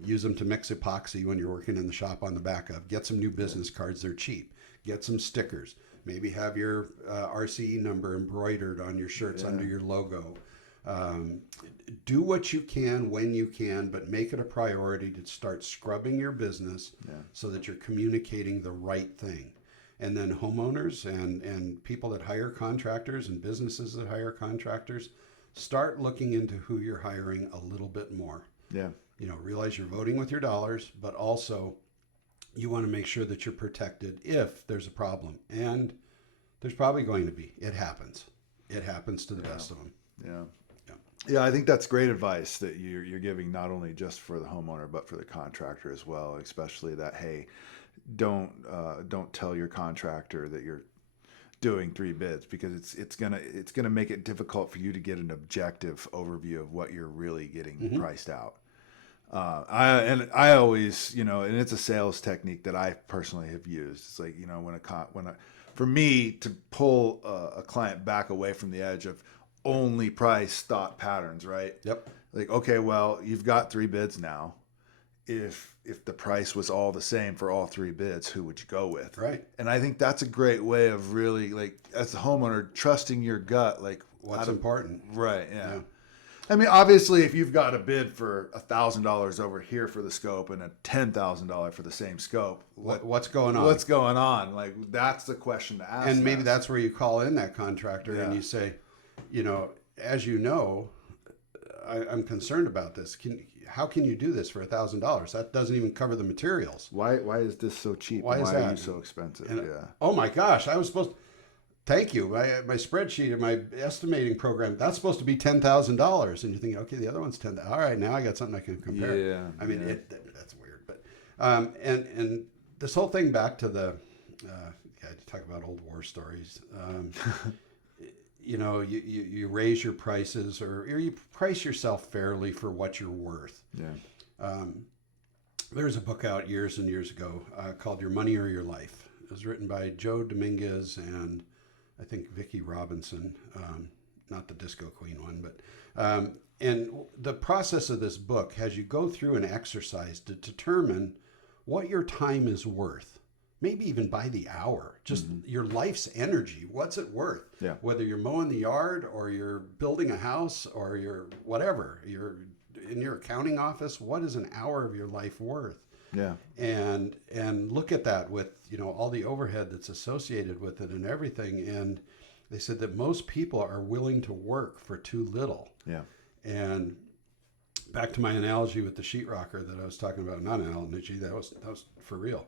use them to mix epoxy when you're working in the shop on the back of. Get some new business cards. They're cheap. Get some stickers. Maybe have your RCE number embroidered on your shirts under your logo. Do what you can when you can, but make it a priority to start scrubbing your business so that you're communicating the right thing. And then homeowners and people that hire contractors and businesses that hire contractors, start looking into who you're hiring a little bit more. Yeah. Realize you're voting with your dollars, but also you want to make sure that you're protected if there's a problem. And there's probably going to be. It happens. It happens to the best of them. Yeah, I think that's great advice that you're giving, not only just for the homeowner, but for the contractor as well, especially that, hey, don't tell your contractor that you're doing 3 bids, because it's gonna make it difficult for you to get an objective overview of what you're really getting priced out. I always, and it's a sales technique that I personally have used. It's like, for me to pull a client back away from the edge of only price thought patterns, right? Yep. Like, okay, well, you've got 3 bids now. If the price was all the same for all 3 bids, who would you go with? Right. And I think that's a great way of really, like, as the homeowner, trusting your gut, like what's important. Right. Yeah. I mean, obviously, if you've got a bid for $1,000 over here for the scope and a $10,000 for the same scope, What's going on? What's going on? Like, that's the question to ask. And maybe that's where you call in that contractor and Yeah. you say, as you know, I'm concerned about this. How can you do this for $1,000? That doesn't even cover the materials. Why is this so cheap? Why is Why that? are you so expensive? And, yeah. Oh my gosh, I was supposed to, thank you. My spreadsheet and my estimating program, that's supposed to be $10,000. And you're thinking, okay, the other one's 10. All right, now I got something I can compare. Yeah. I mean, that's weird. But, and this whole thing back to the, talk about old war stories. You raise your prices or you price yourself fairly for what you're worth. Yeah. There's a book out years and years ago called Your Money or Your Life. It was written by Joe Dominguez and I think Vicki Robinson, not the Disco Queen one, but and the process of this book has you go through an exercise to determine what your time is worth. Maybe even by the hour, just your life's energy. What's it worth? Yeah. Whether you're mowing the yard or you're building a house or you're whatever, you're in your accounting office, what is an hour of your life worth? Yeah. And look at that with, all the overhead that's associated with it and everything. And they said that most people are willing to work for too little. Yeah. And back to my analogy with the sheetrocker that I was talking about, not an analogy, that was for real.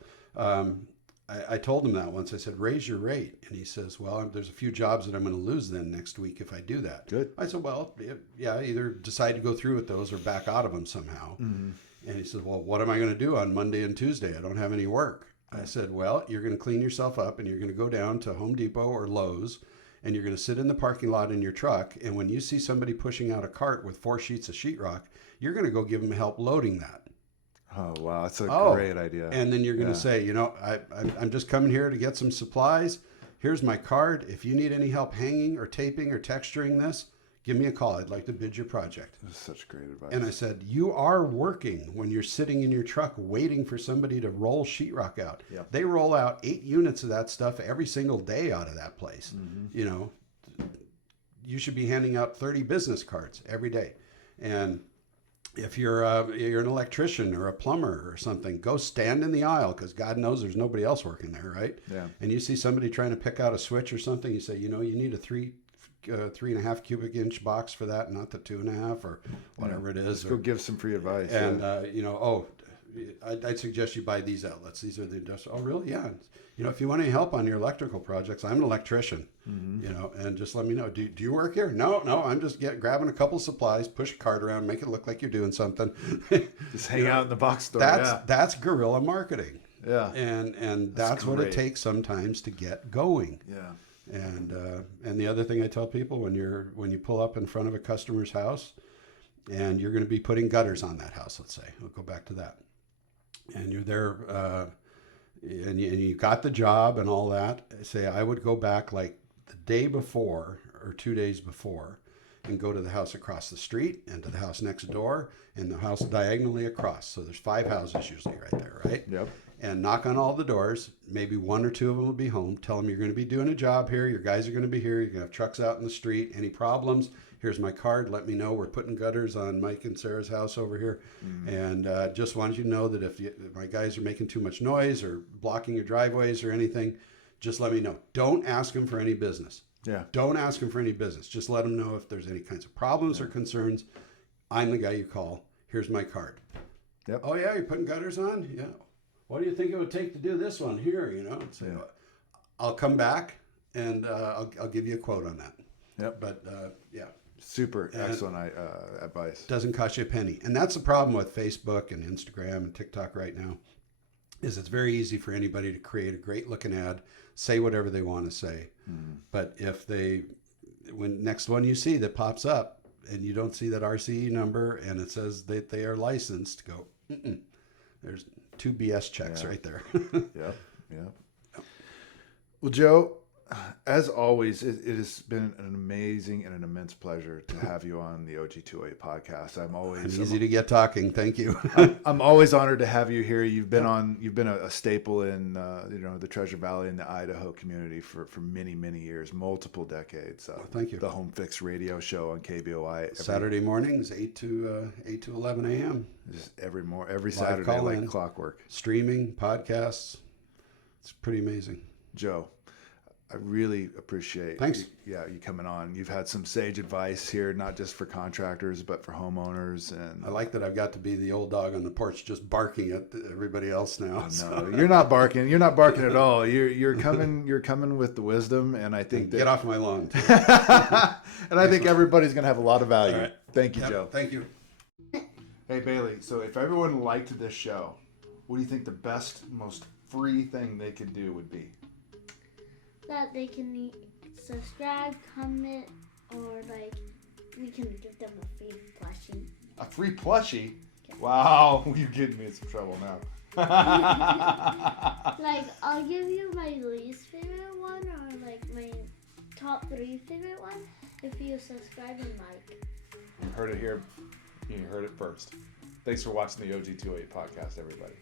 I told him that once. I said, raise your rate. And he says, well, there's a few jobs that I'm going to lose then next week if I do that. Good. I said, well, yeah, either decide to go through with those or back out of them somehow. Mm-hmm. And he said, well, what am I going to do on Monday and Tuesday? I don't have any work. I said, well, you're going to clean yourself up and you're going to go down to Home Depot or Lowe's and you're going to sit in the parking lot in your truck. And when you see somebody pushing out a cart with 4 sheets of sheetrock, you're going to go give them help loading that. Oh, wow. That's a great idea. And then you're going to say, I'm just coming here to get some supplies. Here's my card. If you need any help hanging or taping or texturing this, give me a call. I'd like to bid your project. That's such great advice. And I said, you are working when you're sitting in your truck waiting for somebody to roll sheetrock out. Yep. They roll out 8 units of that stuff every single day out of that place. Mm-hmm. You should be handing out 30 business cards every day. And if you're an electrician or a plumber or something, go stand in the aisle because God knows there's nobody else working there, right? Yeah. And you see somebody trying to pick out a switch or something, you say, you need a 3.5 cubic inch box for that, not the 2.5 or whatever it is. Just go give some free advice. And I'd suggest you buy these outlets. These are the industrial. Oh, really? Yeah. If you want any help on your electrical projects, I'm an electrician. And just let me know. Do you work here? No. I'm just grabbing a couple supplies, push a cart around, make it look like you're doing something. Just hang out in the box store. That's guerrilla marketing. Yeah. And that's what it takes sometimes to get going. Yeah. And the other thing I tell people when you pull up in front of a customer's house and you're going to be putting gutters on that house, let's say, we'll go back to that. And you're there, and you got the job and all that. Say, I would go back like the day before or 2 days before and go to the house across the street and to the house next door and the house diagonally across. So there's 5 houses usually right there, right? Yep. And knock on all the doors. Maybe 1 or 2 of them will be home. Tell them you're going to be doing a job here. Your guys are going to be here. You're going to have trucks out in the street. Any problems? Here's my card. Let me know. We're putting gutters on Mike and Sarah's house over here. And just wanted you to know that if my guys are making too much noise or blocking your driveways or anything, just let me know. Don't ask them for any business. Yeah. Don't ask them for any business. Just let them know if there's any kinds of problems or concerns. I'm the guy you call. Here's my card. Yep. Oh, yeah, you're putting gutters on? Yeah. What do you think it would take to do this one here? So I'll come back and I'll give you a quote on that. Yep. But yeah. Super excellent advice. Doesn't cost you a penny. And that's the problem with Facebook and Instagram and TikTok right now is it's very easy for anybody to create a great looking ad, say whatever they want to say. But if when next one you see that pops up and you don't see that RCE number and it says that they are licensed, go, there's 2 BS checks right there. Yep. Well, Joe, as always, it has been an amazing and an immense pleasure to have you on the OG208 podcast. It's easy to get talking. Thank you. I'm always honored to have you here. You've been a staple in the Treasure Valley and the Idaho community for many, many years, multiple decades. Thank you. The Home Fix radio show on KBOI Saturday mornings, 8 to 11 a.m. Just every Saturday like clockwork. Streaming, podcasts. It's pretty amazing. Joe, I really appreciate you coming on. You've had some sage advice here, not just for contractors, but for homeowners. And I like that I've got to be the old dog on the porch just barking at everybody else now. No, so. You're not barking. You're not barking at all. You're coming with the wisdom, and I think get off my lawn. And I think everybody's going to have a lot of value. Right. Thank you, Joe. Thank you. Hey, Bailey, so if everyone liked this show, what do you think the best, most free thing they could do would be? That they can subscribe, comment, or we can give them a free plushie. A free plushie? Yeah. Wow, you're getting me in some trouble now. I'll give you my least favorite one or my top 3 favorite one if you subscribe and like. You heard it here. You heard it first. Thanks for watching the OG208 podcast, everybody.